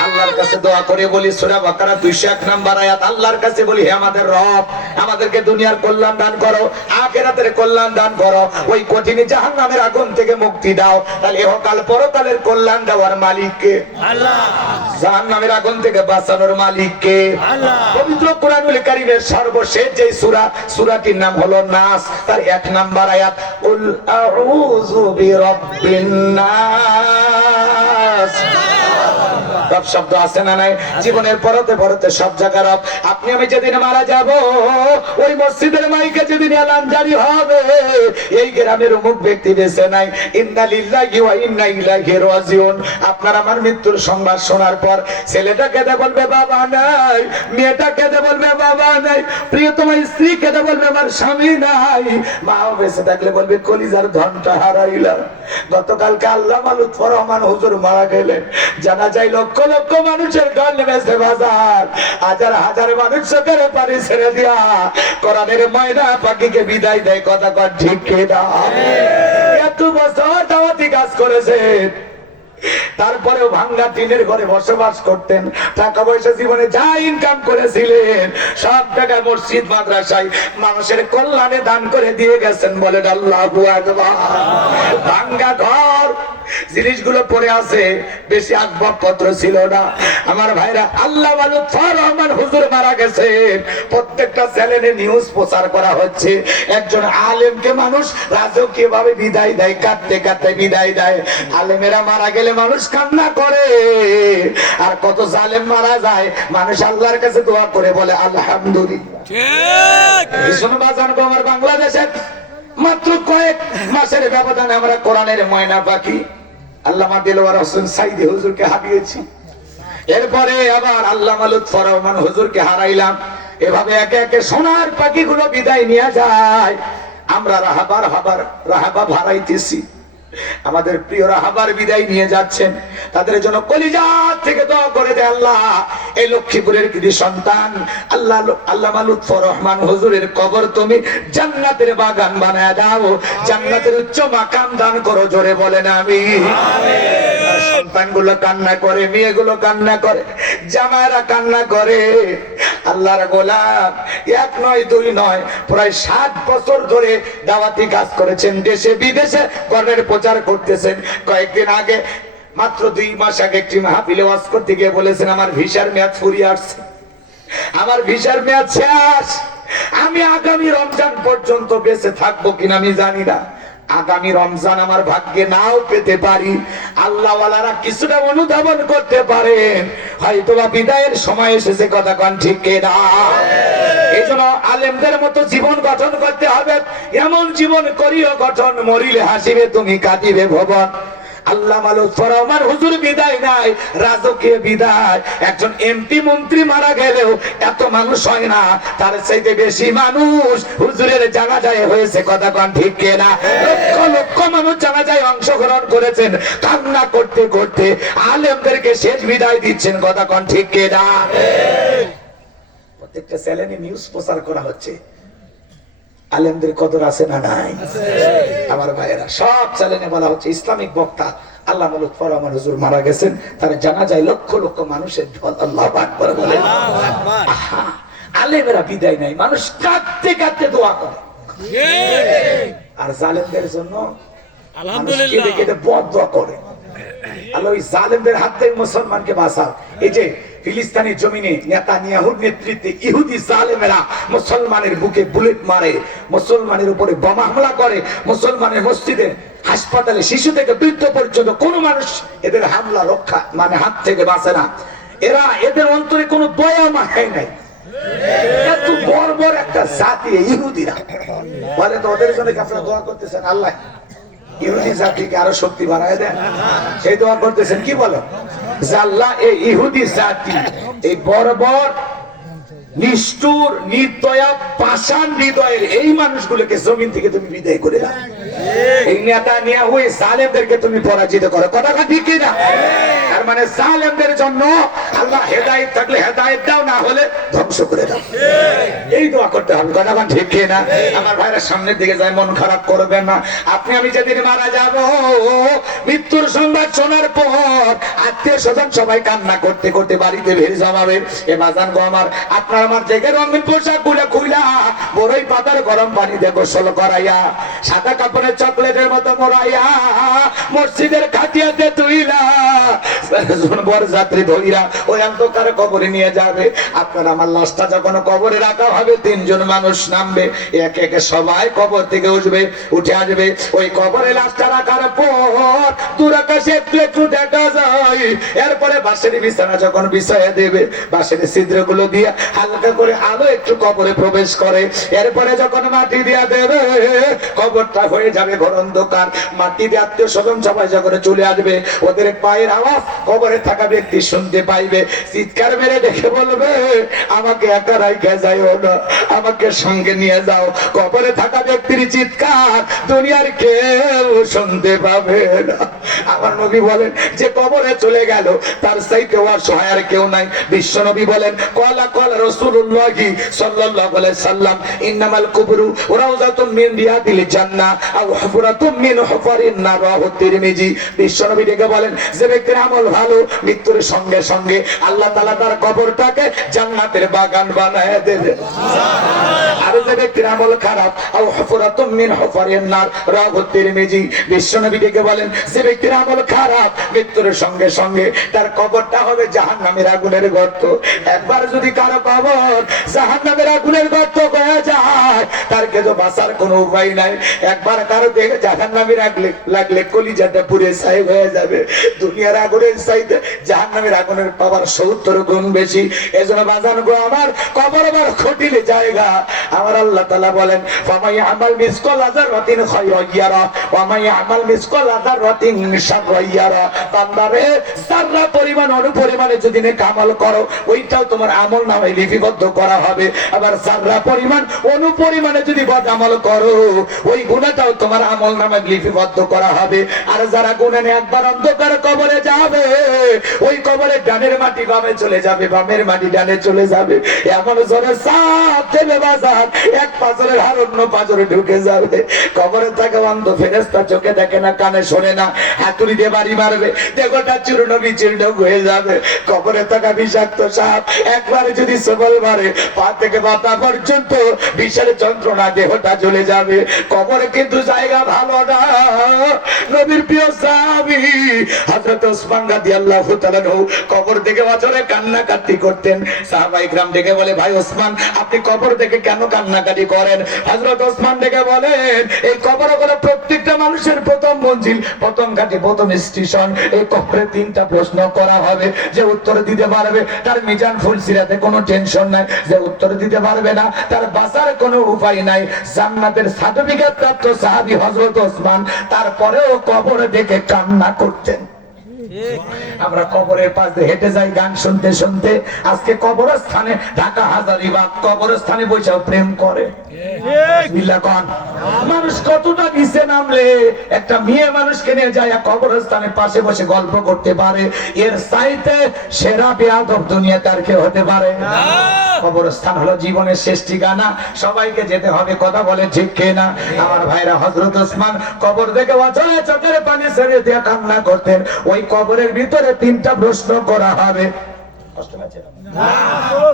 আল্লাহর কাছে দোয়া করে বলি, সূরা বাকারা 201 নম্বর আয়াত, আল্লাহর কাছে বলি, হে আমাদের রব, আমাদেরকে দুনিয়ার কল্যাণ দান করো, আখিরাতের কল্যাণ দান করো, ওই কঠিন জাহান্নামের আগুন থেকে মুক্তি দাও। তাহলে ইহকাল পরকালের কল্যাণ দেওয়ার মালিক কে? আল্লাহ। জাহান্নামের আগুন থেকে বাঁচানোর মালিক কে? আল্লাহ। পবিত্র কোরআনুল কারীমের সর্বশেষ যে সূরাটির নাম হলো নাস, তার 1 নম্বর আয়াত, কুল আউযু বিরাব্বিন নাস। রব শব্দ আছে না নাই? জীবনের পরতে পরতে সব জায়গা রব। আপনি আমি যেদিন মারা যাব, ওই মসজিদের মাইকে যেদিন এলান জারি হবে, এই গ্রামের অমুক ব্যক্তি বেঁচে নাই, ইন্না লিল্লাহি ওয়া ইন্না ইলাইহি রাজিউন। আপনার আমার মৃত্যুর সংবাদ শোনার পর ছেলেটা কেঁদে বলবে বাবা নাই, মেয়েটা কেঁদে বলবে বাবা নাই, প্রিয়তম স্ত্রী কেঁদে বলবে আমার স্বামী নাই, মাও বেঁচে থাকলে বলবে কলিজার ধনটা হারাইলাম। গতকালকে আল্লামা লুৎফর রহমান হুজুর মারা গেলেন, জানা যায় লক্ষ লক্ষ মানুষের গান নেমেছে বাজার, হাজার হাজার মানুষ চোখের পানি ছেড়ে দিয়া কোরআনের ময়না পাখিকে বিদায় দেয়, কথা কর ঠিক কিনা? এত বছর দাওয়াতি কাজ করেছেন, তারপরেও ভাঙ্গা টিনের ঘরে বসবাস করতেন, টাকা পয়সা জীবনে যা ইনকাম করেছিলেন সব টাকা মসজিদ মাদ্রাসায় মানুষের কল্যাণে দান করে দিয়ে গেছেন। বলেন আল্লাহু আকবার। ভাঙ্গা ঘর, জিনিসগুলো পড়ে আছে, বেশি আসবাবপত্র ছিল না। আমার ভাইরা, আল্লামা লুৎফর রহমান হুজুর মারা গেছেন, প্রত্যেকটা চ্যানেলে নিউজ প্রচার করা হচ্ছে, একজন আলেমকে মানুষ রাজকীয় ভাবে বিদায় দেয়, কাঁদতে কাঁদতে বিদায় দেয়। আলেমেরা মারা গেলে মানুষ কান্না করে, আর কত জালেম মারা যায়, মানুষ আল্লাহর কাছে দোয়া করে বলে আলহামদুলিল্লাহ। ঠিক। এই শোনা জানবো, আমার বাংলাদেশের মাত্র কয়েক মাসের ব্যবধানে আমরা কোরআনের ময়না পাখি আল্লামা দেলোয়ার হোসেন সাইদি হুজুরকে হারিয়েছি, এরপরে আবার আল্লামা লুৎফর রহমান হুজুরকে হারাইলাম। এভাবে একে একে সোনার পাখিগুলো বিদায় নিয়ে যায়, আমরা রাহাবা হারাইতেছি। আমাদের প্রিয়রা আবার বিদায় নিয়ে যাচ্ছেন, তাদের জন্য কলিজা থেকে দোয়া করে দেয় আল্লাহ এই লক্ষ্মীপুরের কৃতি সন্তান আল্লাহ আল্লামা লুৎফর রহমান হুজুরের কবর তুমি জান্নাতের বাগান বানায় দাও, জান্নাতের উচ্চ মাকাম দান করো, জোরে বলেন আমিন। সন্তানগুলো কান্না করে, মেয়েগুলো কান্না করে, জামাইরা কান্না করে। আল্লাহর গোলাম এক নয় দুই নয় প্রায় 60 বছর ধরে দাওয়াতি কাজ করেছেন, দেশে বিদেশে কোরআনের প্রচার করতেছেন। কয়েকদিন আগে মাত্র 2 মাস আগে একটি মাহফিলে ওয়াজ করতে গিয়ে বলেছেন আমার ভিসার মেয়াদ ফুরিয়ে আসছে, আমার ভিসার মেয়াদ শেষ, আমি আগামী রমজান পর্যন্ত বেঁচে থাকবো কিনা আমি জানি না, আগামী রমজান আমার ভাগ্যে নাও পেতে পারি। আল্লাহ ওয়ালারা কিছুটা অনুধাবন করতে পারেন হয়তো বা বিদায়ের সময় এসেছে, কথা কোন ঠিক না? এই জন্য আলেমদের মতো জীবন গঠন করতে হবে, এমন জীবন করিও গঠন মরিলে হাসিবে তুমি কাঁদিবে ভবন। আল্লামা লুৎফর রহমান হুজুর বিদায় নাই, রাজকীয় বিদায়। একজন এমপি মন্ত্রী মারা গেলেও এত মানুষ হয় না, তার চাইতে বেশি মানুষ হুজুরের জানাজায় হয়েছে, কথা কোন ঠিক না? লক্ষ লক্ষ মানুষ জানাজায় অংশগ্রহণ করেছেন, কান্না করতে করতে আলেমদেরকে শেষ বিদায় দিচ্ছেন, কথা কোন ঠিক না? প্রত্যেকটা চ্যানেলে নিউজ প্রচার করা হচ্ছে, আলেমদের কদর আছে না নাই? আমার ভাইয়েরা, সব চ্যানেলে বলা হচ্ছে ইসলামিক বক্তা আল্লামা লুৎফর রহমান হুজুর মারা গেছেন, তার জানাজায় লক্ষ লক্ষ মানুষের ঢল। আল্লাহু আকবার বলেন। আহা, আলেমেরা বিদায় নাই, মানুষ কাঁদতে কাঁদতে দোয়া করে, আর জালেমদের জন্য আলহামদুলিল্লাহ কেঁদে কেঁদে বদদোয়া করে। আল্লাহ ওই জালেমদের হাত থেকে মুসলমানকে বাঁচাও। এই যে ফিলিস্তিনের জমিনে নেতানিয়াহুর নেতৃত্বে ইহুদি জালেমেরা মুসলমানের বুকে বুলেট মারে, মুসলমানের উপরে বোমা হামলা করে, মুসলমানের মসজিদে হাসপাতালে শিশু থেকে বৃদ্ধ পর্যন্ত কোন মানুষ এদের হামলা রক্ষা মানে হাত থেকে বাঁচে না। এরা এদের অন্তরে কোনো দয়া মায়া নাই, এত বর্বর একটা জাতি ইহুদিরা। বলে তো ওদের জন্য আপনারা দোয়া করতেছেন আল্লাহ ইহুদি জাতিকে আরো শক্তি বাড়ায় দেন, সেই দোয়া করতেছেন। কি বলে আল্লাহ এই ইহুদি জাতি, এই বর্বর নিষ্ঠুর নির্দয়া পাষাণ হৃদয়ের এই মানুষগুলোকে জমিন থেকে তুমি বিদায় করে দাও, এই নেতানিয়াহু এই জালেমদেরকে তুমি পরাজিত করো, কথা ঠিক না? তার মানে জালেমদের জন্য আল্লাহ হেদায়েত থাকলে হেদায়েত দাও, না হলে ধ্বংস করে দাও, এই দোয়া করতে হবে, কথা ঠিক না? আমার ভাইরা সামনের দিকে যায়, মন খারাপ করবেন না। আপনি আমি যেদিন মারা যাব, মৃত্যুর সংবাদ শোনার পর আত্মীয় স্বজন সবাই কান্না করতে করতে বাড়িতে ভিড় জমাবে। এ বাজান গো আমার, আপনার আমার জেগে রঙিন পোশাক গুলো খুইলা বড়ই পাতার গরম পানিতে গোসল করাইয়া সাদা কাপড়ের চকলেটের মতো মোড়াইয়া মসজিদের খাটিয়াতে তুইলা বরযাত্রী ধরিয়া ওই অন্ধকার কবরে নিয়ে যাবে। আপনার আমার লাশটা যখন কবরে রাখা হবে, 3 জন মানুষ নামবে, একে একে সবাই কবর থেকে উঠে আসবে। ওই কবরে লাশটা রাখার পর দূর আকাশে একটু দেখা যায়, এরপরে বাঁশের বিছানা যখন বিছাইয়া দেবে, বাঁশের ছিদ্রগুলো দিয়ে হালকা করে আলো একটু কবরে প্রবেশ করে, এরপরে যখন মাটি দিয়া দেবে কবরটা হয়ে যাবে ঘর অন্ধকার। মাটি দিয়ে আত্মীয় স্বজন সবাই যখন চলে আসবে, ওদের পায়ের আওয়াজ কবরে থাকা ব্যক্তি শুনতে পাইবে, চিৎকার মেরে দেখে বলবে আমাকে একা রাইখা যাইও না, আমাকে সঙ্গে নিয়ে যাও। কবরে থাকা ব্যক্তির চিৎকার দুনিয়ার কেউ শুনতে পাবে না। আমার নবী বলেন যে কবরে চলে গেল তার চাইতে অসহায় আর কেউ নাই। বিশ্ব নবী বলেন কলা কলা রাসূলুল্লাহ সাল্লাল্লাহু আলাইহি সাল্লাম ইন্নামাল কুবরু রাউযাতুম মিন রিয়াদিল জান্নাহ আও হুফরাতুম মিন হুফারিন নার। রাহু তিরমিজি। বিশ্ব নবী ডেকে বলেন যে ব্যক্তির আমল ভালো, মৃত্যুর সঙ্গে সঙ্গে আল্লাহ তাআলা তার কবরটাকে জান্নাতের বাগান বানায় দেবে। আর যে ব্যক্তির আমল খারাপ, আও হুফরাতুম মিন হুফারিন নার। রাহু তিরমিজি। বিশ্ব নবী ডেকে বলেন যে ব্যক্তির আমল খারাপ, মৃত্যুর সঙ্গে সঙ্গে তার কবরটা হবে জাহান্নামের আগুনের গর্ত। একবার যদি কারো কবর জাহান্নামের আগুনের গর্ত হয়ে যায়, তার কিন্তু বাঁচার কোনো উপায় নাই। একবার কারো দেখে জাহান্নামের আগুন লাগলে কলিজাটা পুড়ে ছাই হয়ে যাবে। দুনিয়ার আগুনের চাইতে জাহান্নামের আগুনের পাওয়ার 70 গুণ বেশি। এজন্য বাজান গো আমার, কবর আবার কঠিন জায়গা। আমার আল্লাহ তাআলা বলেন ফামাই আমাল মিসকাল যারাতিন খায়রান ইয়ারা ওয়া মাই আমাল মিসকাল যারাতিন শাররান ইয়ারা। বান্দারে যারা পরিমাণ অনুপরিমাণে যদি নেক আমল করো, ওইটাও তোমার আমল নামায় লিপিবদ্ধ করা হবে। আবার যারা পরিমাণ অনুপরিমাণে যদি যদি বদ আমল করো ওই গুনাহটাও তোমার আমল নামে লিপিবদ্ধ করা হবে। আর যারা গুনাহ নিয়ে একবার অন্ধকার কবরে যাবে ওই কবরে ডানের মাটি বামে চলে যাবে, বামের মাটি ডানে চলে যাবে, এমন জোরে সাপ দেবে বাজার এক পাঁচরের হার অন্য পাঁচরে ঢুকে যাবে। কবরে থাকে অন্ধ ফেরেশতা, চোখে দেখে না, কানে শোনে না, হাতুড়ি দিয়ে বাড়ি মারবে, দেহটা চূর্ণ বিচূর্ণ হয়ে যাবে। কবরে থাকা বিষাক্ত সাপ একবারে যদি সবল মারে পা থেকে মাথা পর্যন্ত বিষের যন্ত্রণা, দেহটা জ্বলে যাবে। কবরে কিন্তু জায়গা ভালো না। নবীর প্রিয় সাহাবী হযরত ওসমান রাদিয়াল্লাহু তাআলা কবর দেখে বছরে কান্নাকাটি করতেন। সাহাবায়ে কিরাম দেখে বলে, ভাই ওসমান আপনি কবর দেখে কেন কান্নাকাটি করেন? হযরত ওসমান দেখে বলেন, এই কবর হলো প্রত্যেকটা মানুষের প্রথম মঞ্জিল, প্রথম ঘাটি, প্রথম স্টেশন। এই কবরে তিনটা প্রশ্ন করা হবে, যে উত্তর দিতে পারবে তার মিজান ফুলসিরাতে কোনো টেনশন নাই, যে উত্তর দিতে পারবে না তার বাঁচার কোনো উপায় নাই। জান্নাতের সার্টিফিকেট প্রাপ্ত সাহাবী হযরত ওসমান তারপরেও কবর দেখে কান্না করতেন। আমরা কবরের পাশ দিয়ে হেঁটে যাই গান শুনতে শুনতে। আজকে কবরস্থানে ঢাকা হাজারীবাগ কবরস্থানে বসে প্রেম করে। মানুষ কতটা নিচে নামলে একটা মেয়ে মানুষকে নিয়ে যায় কবরস্থানের পাশে বসে গল্প করতে পারে, এর চাইতে সেরা বেয়াদব দুনিয়াতে আর কেউ হতে পারে না। কবরস্থান হলো জীবনের শেষ ঠিকানা, সবাইকে যেতে হবে, কথা বলে ঠিক কিনা? আমার ভাইরা, হযরত ওসমান কবর দেখে অঝরে চোখের পানি ছেড়ে দিয়ে কান্না করতেন। ওই কবরের ভিতরে তিনটা প্রশ্ন করা হবে।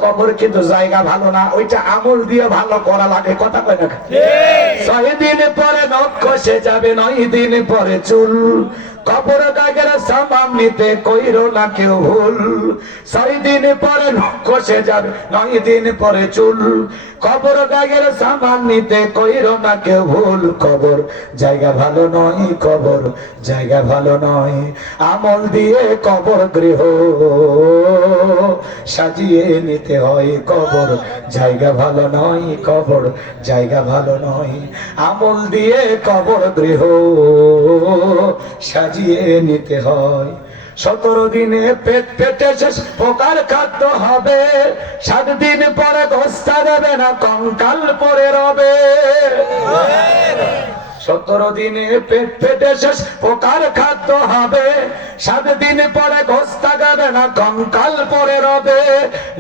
কবর কিন্তু জায়গা ভালো না, ওইটা আমল দিয়ে ভালো করা লাগে, কথা কয় না? 6 দিন পরে নখ খসে যাবে, 9 দিন পরে চুল, কবর কাগের সামান নিতে কইরো না কেউ ভুল। 6 দিন পরে নখ খসে যাবে, 9 দিন পরে চুল, কবর কাগের সামান নিতে কইরো না কেউ ভুল। কবর জায়গা ভালো নয়, কবর জায়গা ভালো নয়, আমল দিয়ে কবর গৃহ সাজিয়ে নিতে হয়। কবর জায়গা ভালো নয়, কবর জায়গা ভালো নয়, আমল দিয়ে কবর গৃহ সাজিয়ে নিতে হয়। 17 দিনে পেট পেটে শেষ পোকার খাদ্য হবে, 7 দিন পরে গোস্তা দেবে না, কঙ্কাল পরে রবে। 17 দিনে পেট পেটে শেষ পোকার খাদ্য হবে, 7 দিন পরে গোস্তা দেবে না, কঙ্কাল পরে রবে।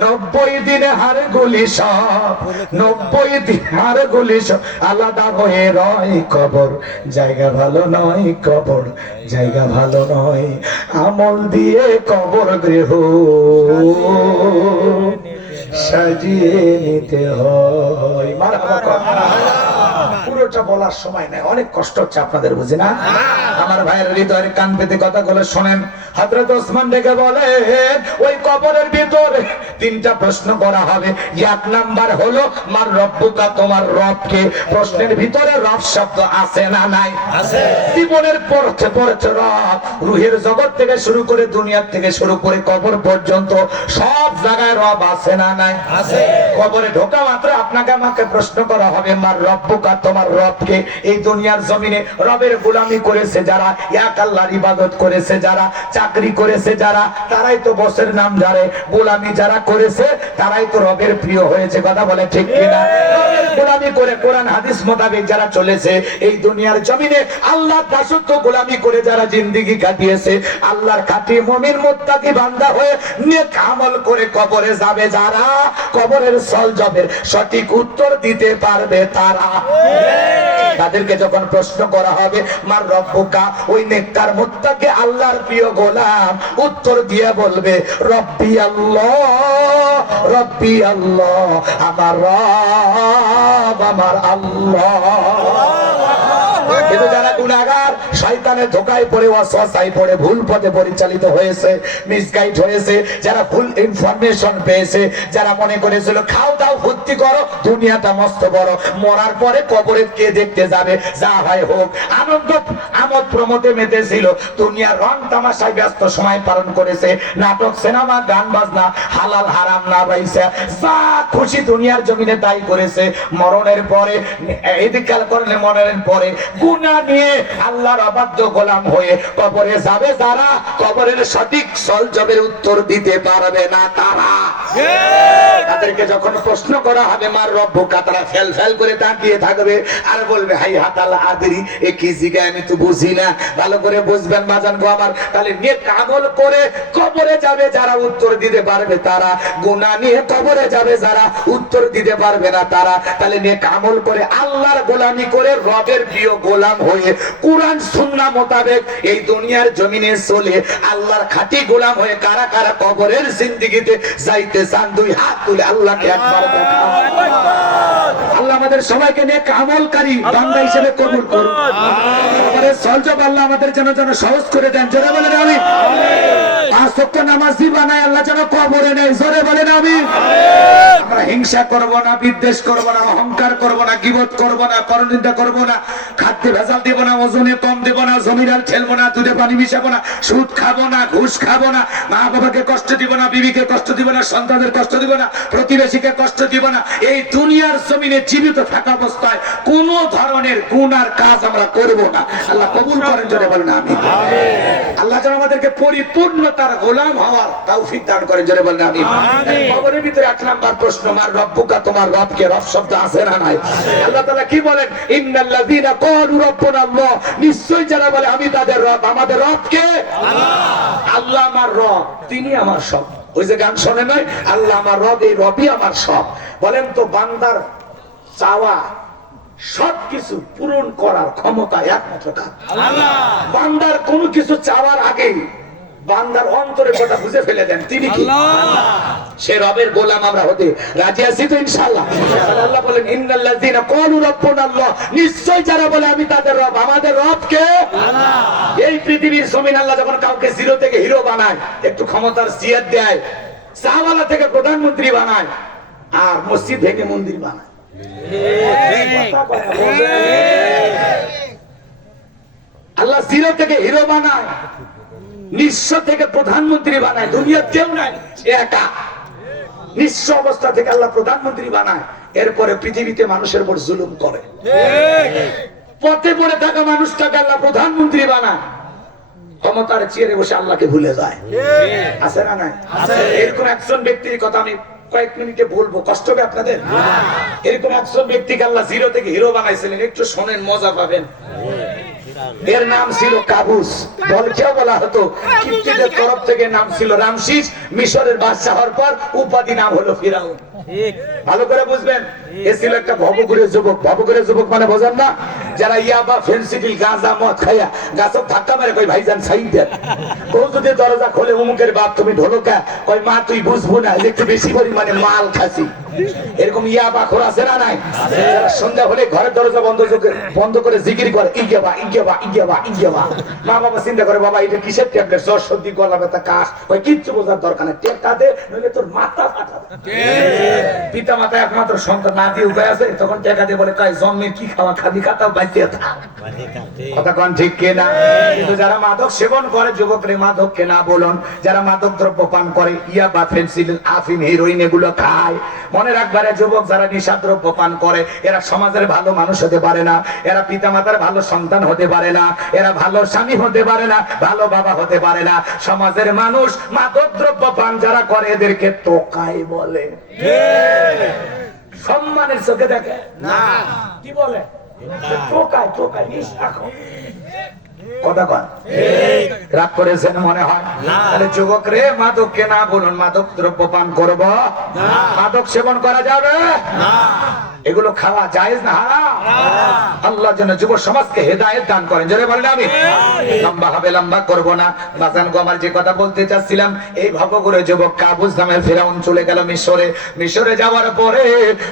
90 দিনে হাড়গুলি সব, 90 দিন হাড়গুলি সব আলাদা হয়ে রয়। কবর জায়গা ভালো নয়, কবর জায়গা ভালো নয়, আমল দিয়ে কবর গৃহ সাজিয়ে নিতে হয়। মারহাবা। পুরোটা বলার সময় নাই, অনেক কষ্ট হচ্ছে আপনাদের, বুঝি না? আমার ভাইয়ের হৃদয়ের কান পেতে কথাগুলো শোনেন। হযরত ওসমান ডেকে বলে, ওই কবরের ভিতরে তিনটা প্রশ্ন করা হবে। 1 নাম্বার হলো মার রব্বুকা, তোমার রবকে। প্রশ্নের ভিতরে রব শব্দ আছে না নাই? আছে। জীবনের পরতে পরতে রব, রুহের জগৎ থেকে শুরু করে দুনিয়া থেকে শুরু করে কবর পর্যন্ত সব জায়গায় রব আছে না নাই? আছে। কবরে ঢোকা মাত্র আপনাকে আমাকে প্রশ্ন করা হবে, মার রব্বুকা, তোমার রবকে। এই দুনিয়ার জমিনে রবের গোলামি করেছে যারা, এক আল্লাহর ইবাদত করেছে যারা, চাকরি করেছে যারা, তারাই তো বসের নাম জানে। গোলামি যারা করেছে তারাই তো রবের প্রিয় হয়েছে, কথা বলে ঠিক কিনা? রবের গোলামি করে কোরআন হাদিস মোতাবেক যারা চলেছে এই দুনিয়ার জমিনে, আল্লাহর দাসত্ব গোলামি করে যারা জিন্দেগি কাটিয়েছে, আল্লাহর খাঁটি মুমিন মুত্তাকি বান্দা হয়ে নেক আমল করে কবরে যাবে যারা, কবরের সলজবের সঠিক উত্তর দিতে পারবে তারা। তাদেরকে যখন প্রশ্ন করা হবে মার রব্বুকা, ওই নেককার মুত্তাকি আল্লাহর প্রিয় গোলাম উত্তর দিয়ে বলবে, রব্বি আল্লাহ, রব্বি আল্লাহ, আমার রব আমার আল্লাহ। কিন্তু যারা গুনাহগার, শয়তানের ধোঁকায় পড়ে, ওয়াসওয়াসায় পড়ে, ভুল পথে পরিচালিত হয়েছে, মিসগাইড হয়েছে, যারা ভুল ইনফরমেশন পেয়েছে, যারা মনে করেছিল খাও দাও ফুর্তি করো, দুনিয়াটা মস্ত বড়, মরার পরে কবরে কে দেখতে যাবে, যা হয় হোক, আনন্দ আমোদ প্রমোদে মেতেছিল, দুনিয়ার রং তামাশায় ব্যস্ত সময় পালন করেছে, নাটক সিনেমা গান বাজনা হালাল হারাম না বাইসা যা খুশি দুনিয়ার জমিনে তাই করেছে। মরণের পরে এদিকাল করলে, মরণের পরে গুনাহ নিয়ে আল্লাহর অবাধ্য গোলাম হয়ে কবরে যাবে যারা, কবরের সঠিক সলজবের উত্তর দিতে পারবে না তারা। তাদেরকে যখন প্রশ্ন করা হবে মার রব্বুকা, তারা ফেল ফেল করে তাকিয়ে থাকবে আর বলবে হাই হাতাল আদরি, এ কি জিগা আমি তো বুঝি না। ভালো করে বুঝবেন বাজান গো আমার। তাহলে নেক আমল করে কবরে যাবে যারা, উত্তর দিতে পারবে তারা। গুনাহ নিয়ে কবরে যাবে যারা, উত্তর দিতে পারবে না তারা। তাহলে নেক আমল করে আল্লাহর গোলামি করে রবের প্রিয় গোলাম হয়ে কুরআন সুন্নাহ মোতাবেক এই দুনিয়ার জমিনে চলে আল্লাহর খাঁটি গোলাম হয়ে কারা কারা কবরের জিন্দেগিতে যাইতে চান, দুই হাত তুলে আল্লাহকে একবার দেখাও। আল্লাহ আমাদের সবাইকে নেক আমলকারী বান্দা হিসেবে কবুল করুন। কবরের সলজব আল্লাহ আমাদের জন্য সহজ করে দেন। জোরে বলেন আমিন। পাঁচ ওয়াক্ত নামাজি বানায় আল্লাহ যেন কবরে নেই। জোরে বলেন আমিন। আমরা হিংসা করব না, বিদ্বেষ করব না, অহংকার করব না, গীবত করব না, পরনিন্দা করব না, খাদ্যে ভেজাল দেব না, ওজনে কম দেব না, জমিরাল ঠেলবো না, দুধে পানি মিশাবো না, সুদ খাবো না, ঘুষ খাবো না, মা বাবাকে কষ্ট দিব না, বিবিকে কষ্ট দিব না, সন্তানদের কষ্ট দিব না, প্রতিবেশীকে কষ্ট দিব না। এই দুনিয়ার জমিনে জীবিত থাকা অবস্থায় কোন ধরনের গুনার কাজ আমরা করব না। আল্লাহ কবুল করেন। জোরে বলেন আমিন। আল্লাহ যেন আমাদেরকে পরিপূর্ণতার গোলাম হওয়ার তৌফিক দান করেন। জোরে বলেন আমিন। কবরের ভিতরে 8 নাম্বার প্রশ্ন, মার রব্বুকা, তোমার রবকে, রব শব্দ আছে না নাই? আল্লাহ তাআলা কি বলেন? ইন্নাল্লাযীনা ক্বালু রাব্বুনা আল্লাহ, নিশ্চয় যারা বলে আমি তাদের রব, আমাদের রব কে? আল্লাহ। আল্লাহ আমার রব, তিনি আমার সব। ওই যে গান শোনে নাই, আল্লাহ আমার রব, এই রবই আমার সব। বলেন তো বান্দার চাওয়া সবকিছু পূরণ করার ক্ষমতা একমাত্র কার? আল্লাহ। বান্দার কোনো কিছু চাওয়ার আগে বান্দার অন্তরের কথা বুঝে ফেলে দেন, তিনি কি? আল্লাহ। সে রবের গোলাম আমরা হতে রাজি আছি তো ইনশাআল্লাহ। আল্লাহ বলেন ইন্নাল্লাযীনা ক্বালু রাব্বুনা আল্লাহ, নিশ্চয় যারা বলে আমি তাদের রব, আমাদের রব কে? আল্লাহ। এই পৃথিবীর জমিন আল্লাহ যখন কাউকে জিরো থেকে হিরো বানায়, একটু ক্ষমতার জিয়াদ দেয়, চাওয়ালা থেকে প্রধানমন্ত্রী বানায়, আর মসজিদ ভেঙে মন্দির বানায়। আল্লাহ জিরো থেকে হিরো বানায়, নিঃস্ব থেকে প্রধানমন্ত্রী বানায়। দুনিয়ার কেউ নাই, একা নিঃস্ব অবস্থা থেকে আল্লাহ প্রধানমন্ত্রী বানায়। এরপরে পৃথিবীতে মানুষের উপর জুলুম করে, পথে পড়ে থাকা মানুষটাকে আল্লাহ প্রধানমন্ত্রী বানায়। ক্ষমতার চেয়ারে বসে আল্লাহকে ভুলে যায়। আছে না নাই? এরকম একজন ব্যক্তির কথা আমি কয়েক মিনিটে বলবো, কষ্ট হবে আপনাদের? এরকম একজন ব্যক্তিকে আল্লাহ জিরো থেকে হিরো বানাইছিলেন, একটু শোনেন, মজা পাবেন। এর নাম ছিল কাবুস, দলকেও বলা হতো। কিপ্তিদের তরফ থেকে নাম ছিল রামসিস। মিশরের বাদশা হওয়ার পর উপাধি নাম হলো ফিরাউন। ভালো করে বুঝবেন, এ ছিল একটা ভবঘুরে যুবক। ভবঘুরে যুবক মানে বোঝেন না? যারা ইয়াবা, ফেন্সিডিল, গাঁজা, মদ খাইয়া গাছক ধাক্কা মারে কই ভাইজান সাইড দেন। ও যদি দরজা খোলে, অমুকের বাপ তুমি ঢোলকা, কই মা তুই বুঝবো না, একটু বেশি পরিমাণে মাল খাসি। এরকম ইয়াবা খোর আছে না নাই? যারা সন্ধ্যা হলে ঘরের দরজা বন্ধ করে জিকির করে ইগেবা ইগেবা ইগেবা ইগেবা। মা বাবা চিন্তা করে বাবা এটা কিসের ট্যাবলেট, জ্বর সর্দি গলা ব্যথা কাশ, ওই কিচ্ছু বোঝার দরকার নেই, টেকা দে নইলে তোর মাথা ফাটাবে। পিতা মাতা একমাত্র সন্তান, না দিয়ে উপায় আছে, তখন টেকা দিয়ে বলে তাই জন্মে কি খাওয়া খাবি খাতা বাঁচিয়ে থাক। কথা কোন ঠিক কিনা? কিন্তু যারা মাদক সেবন করে, যুবকরে মাদককে না বলুন, যারা মাদক দ্রব্য পান করে, ইয়াবা, ফেন্সিডিল, আফিম, হেরোইন এগুলো খায়, মনে রাখবারে যুবক যারা নিশা দ্রব্য পান করে, এরা সমাজের ভালো মানুষ হতে পারে না, এরা পিতা মাতার ভালো সন্তান হতে পারে না, এরা ভালো স্বামী হতে পারে না, ভালো বাবা হতে পারে না। সমাজের মানুষ মাদক দ্রব্য পান যারা করে, এদেরকে টোকাই বলে। সম্মানের চোখে দেখে না, কি বলে? টোকায়, টোকায়, নিশা খাও। কথা কন রাগ করেছেন মনে হয়? তাহলে যুবক রে, মাদককে না বলুন, মাদক দ্রব্য পান করব, মাদক সেবন করা যাবে না, এগুলো খাওয়া জায়েজ না হারাম। আল্লাহ যেন যুব সমাজকে হেদায়েত দান করেন। জোরে বলেন আমিন। লম্বা হবে, লম্বা করব না। বাজান গো, আমার যে কথা বলতে চাচ্ছিলাম, এই ভবঘুরে যুবক কাবুস নামের ফিরাউন চলে গেল মিশরে। মিশরে যাওয়ার পরে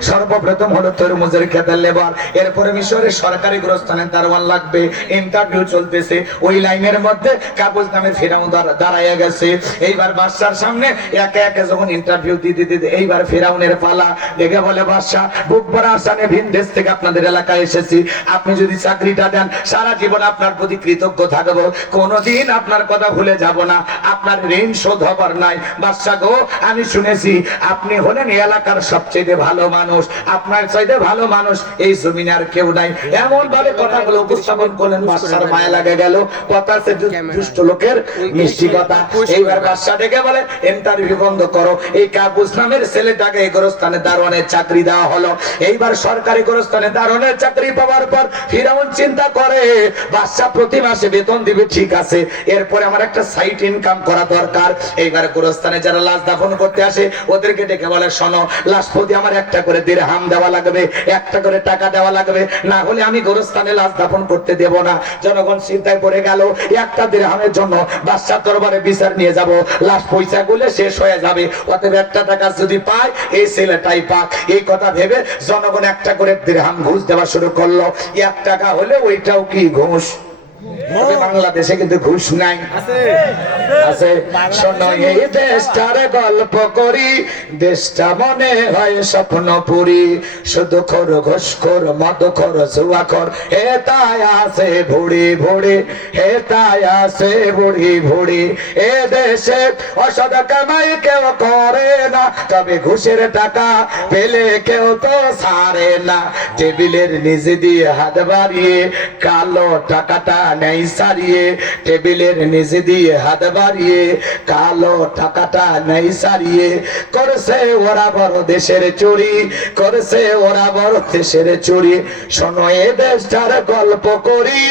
সর্বপ্রথম হলো তরমুজের খেতের লেবার, এরপরে মিশরের সরকারি গোরস্থানের দারোয়ান লাগবে, ইন্টারভিউ চলতে করতেছে, ওই লাইনের মধ্যে কাগজ নামের ফেরাউন দাঁড়াইয়া গেছে। এইবার বাদশার সামনে একে একে যখন ইন্টারভিউ দিতে দিতে এইবার ফেরাউনের পালা। দেখে বলে, বাদশা বুক ভরা আসানে ভিন দেশ থেকে আপনাদের এলাকায় এসেছি, আপনি যদি চাকরিটা দেন সারা জীবন আপনার প্রতি কৃতজ্ঞ থাকবো, কোনোদিন আপনার কথা ভুলে যাব না, আপনার ঋণ শোধ হবার নাই। বাদশা গো, আমি শুনেছি আপনি হলেন এলাকার সবচেয়ে ভালো মানুষ, আপনার চাইতে ভালো মানুষ এই জমিনে আর কেউ নাই। এমন ভাবে কথাগুলো উপস্থাপন করলেন, বাদশার মায়া লাগে গেল। কথা সে দুষ্ট লোকের মিষ্টি কথা। এইবার বাদশা ডেকে বলে, ইন্টারভিউ বন্ধ করো। এই কাবুস নামের ছেলেটাকে এই গোরস্থানে দারোয়ানের চাকরি দেওয়া হলো। এইবার সরকারি গোরস্থানে দারোয়ানের চাকরি পাওয়ার পর ফিরাউন চিন্তা করে, বাদশা প্রতি মাসে বেতন দিবে, ঠিক আছে, এরপরে আমার একটা সাইড ইনকাম করা দরকার। এইবার গোরস্থানে যারা লাশ দাফন করতে আসে ওদেরকে ডেকে বলে, শোনো, লাশ প্রতি আমার একটা করে দিরহাম দেওয়া লাগবে, একটা করে টাকা দেওয়া লাগবে, না হলে আমি গোরস্থানে লাশ দাফন করতে দেব না। জনগণ চিন্তায় পড়ে গেল, একটা দিরহামের জন্য বাদশার দরবারে বিচার নিয়ে যাব, লাশ পয়সা গুলে শেষ হয়ে যাবে, অতএব একটা টাকা যদি পায় এই ছেলেটাই পাক। এই কথা ভেবে জনগণ একটা করে দিরহাম ঘুষ দেওয়া শুরু করলো। 1 টাকা হলে ওইটাও কি ঘুষ? বাংলাদেশে কিন্তু ঘুষ নাই, আছে। শোনো, এই দেশটার গল্প করি, দেশটা মনে হয় স্বপ্নপুরী, শুধু খোর ঘুষখোর মদখোর জুয়াখোর, হে তাই আছে ভুড়ি ভুড়ি, হে তাই আছে ভুড়ি ভুড়ি। এ দেশে অসৎ কামাই কেউ করে না, তবে ঘুষের টাকা পেলে কেউ তো ছাড়ে না। টেবিলের নিচে দিয়ে হাত বাড়িয়ে কালো টাকাটা নেই সারিয়ে, টেবিলের নিচে দিয়ে হাত বাড়িয়ে কালো টাকাটা নেই সারিয়ে, করছে ওরা বড় দেশের চুরি, করছে ওরা বড় দেশের চুরি। শোনো, এ দেশটার গল্প করি।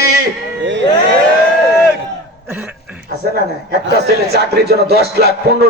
আছে না না, একটা ছেলে চাকরির জন্য 10 লাখ 15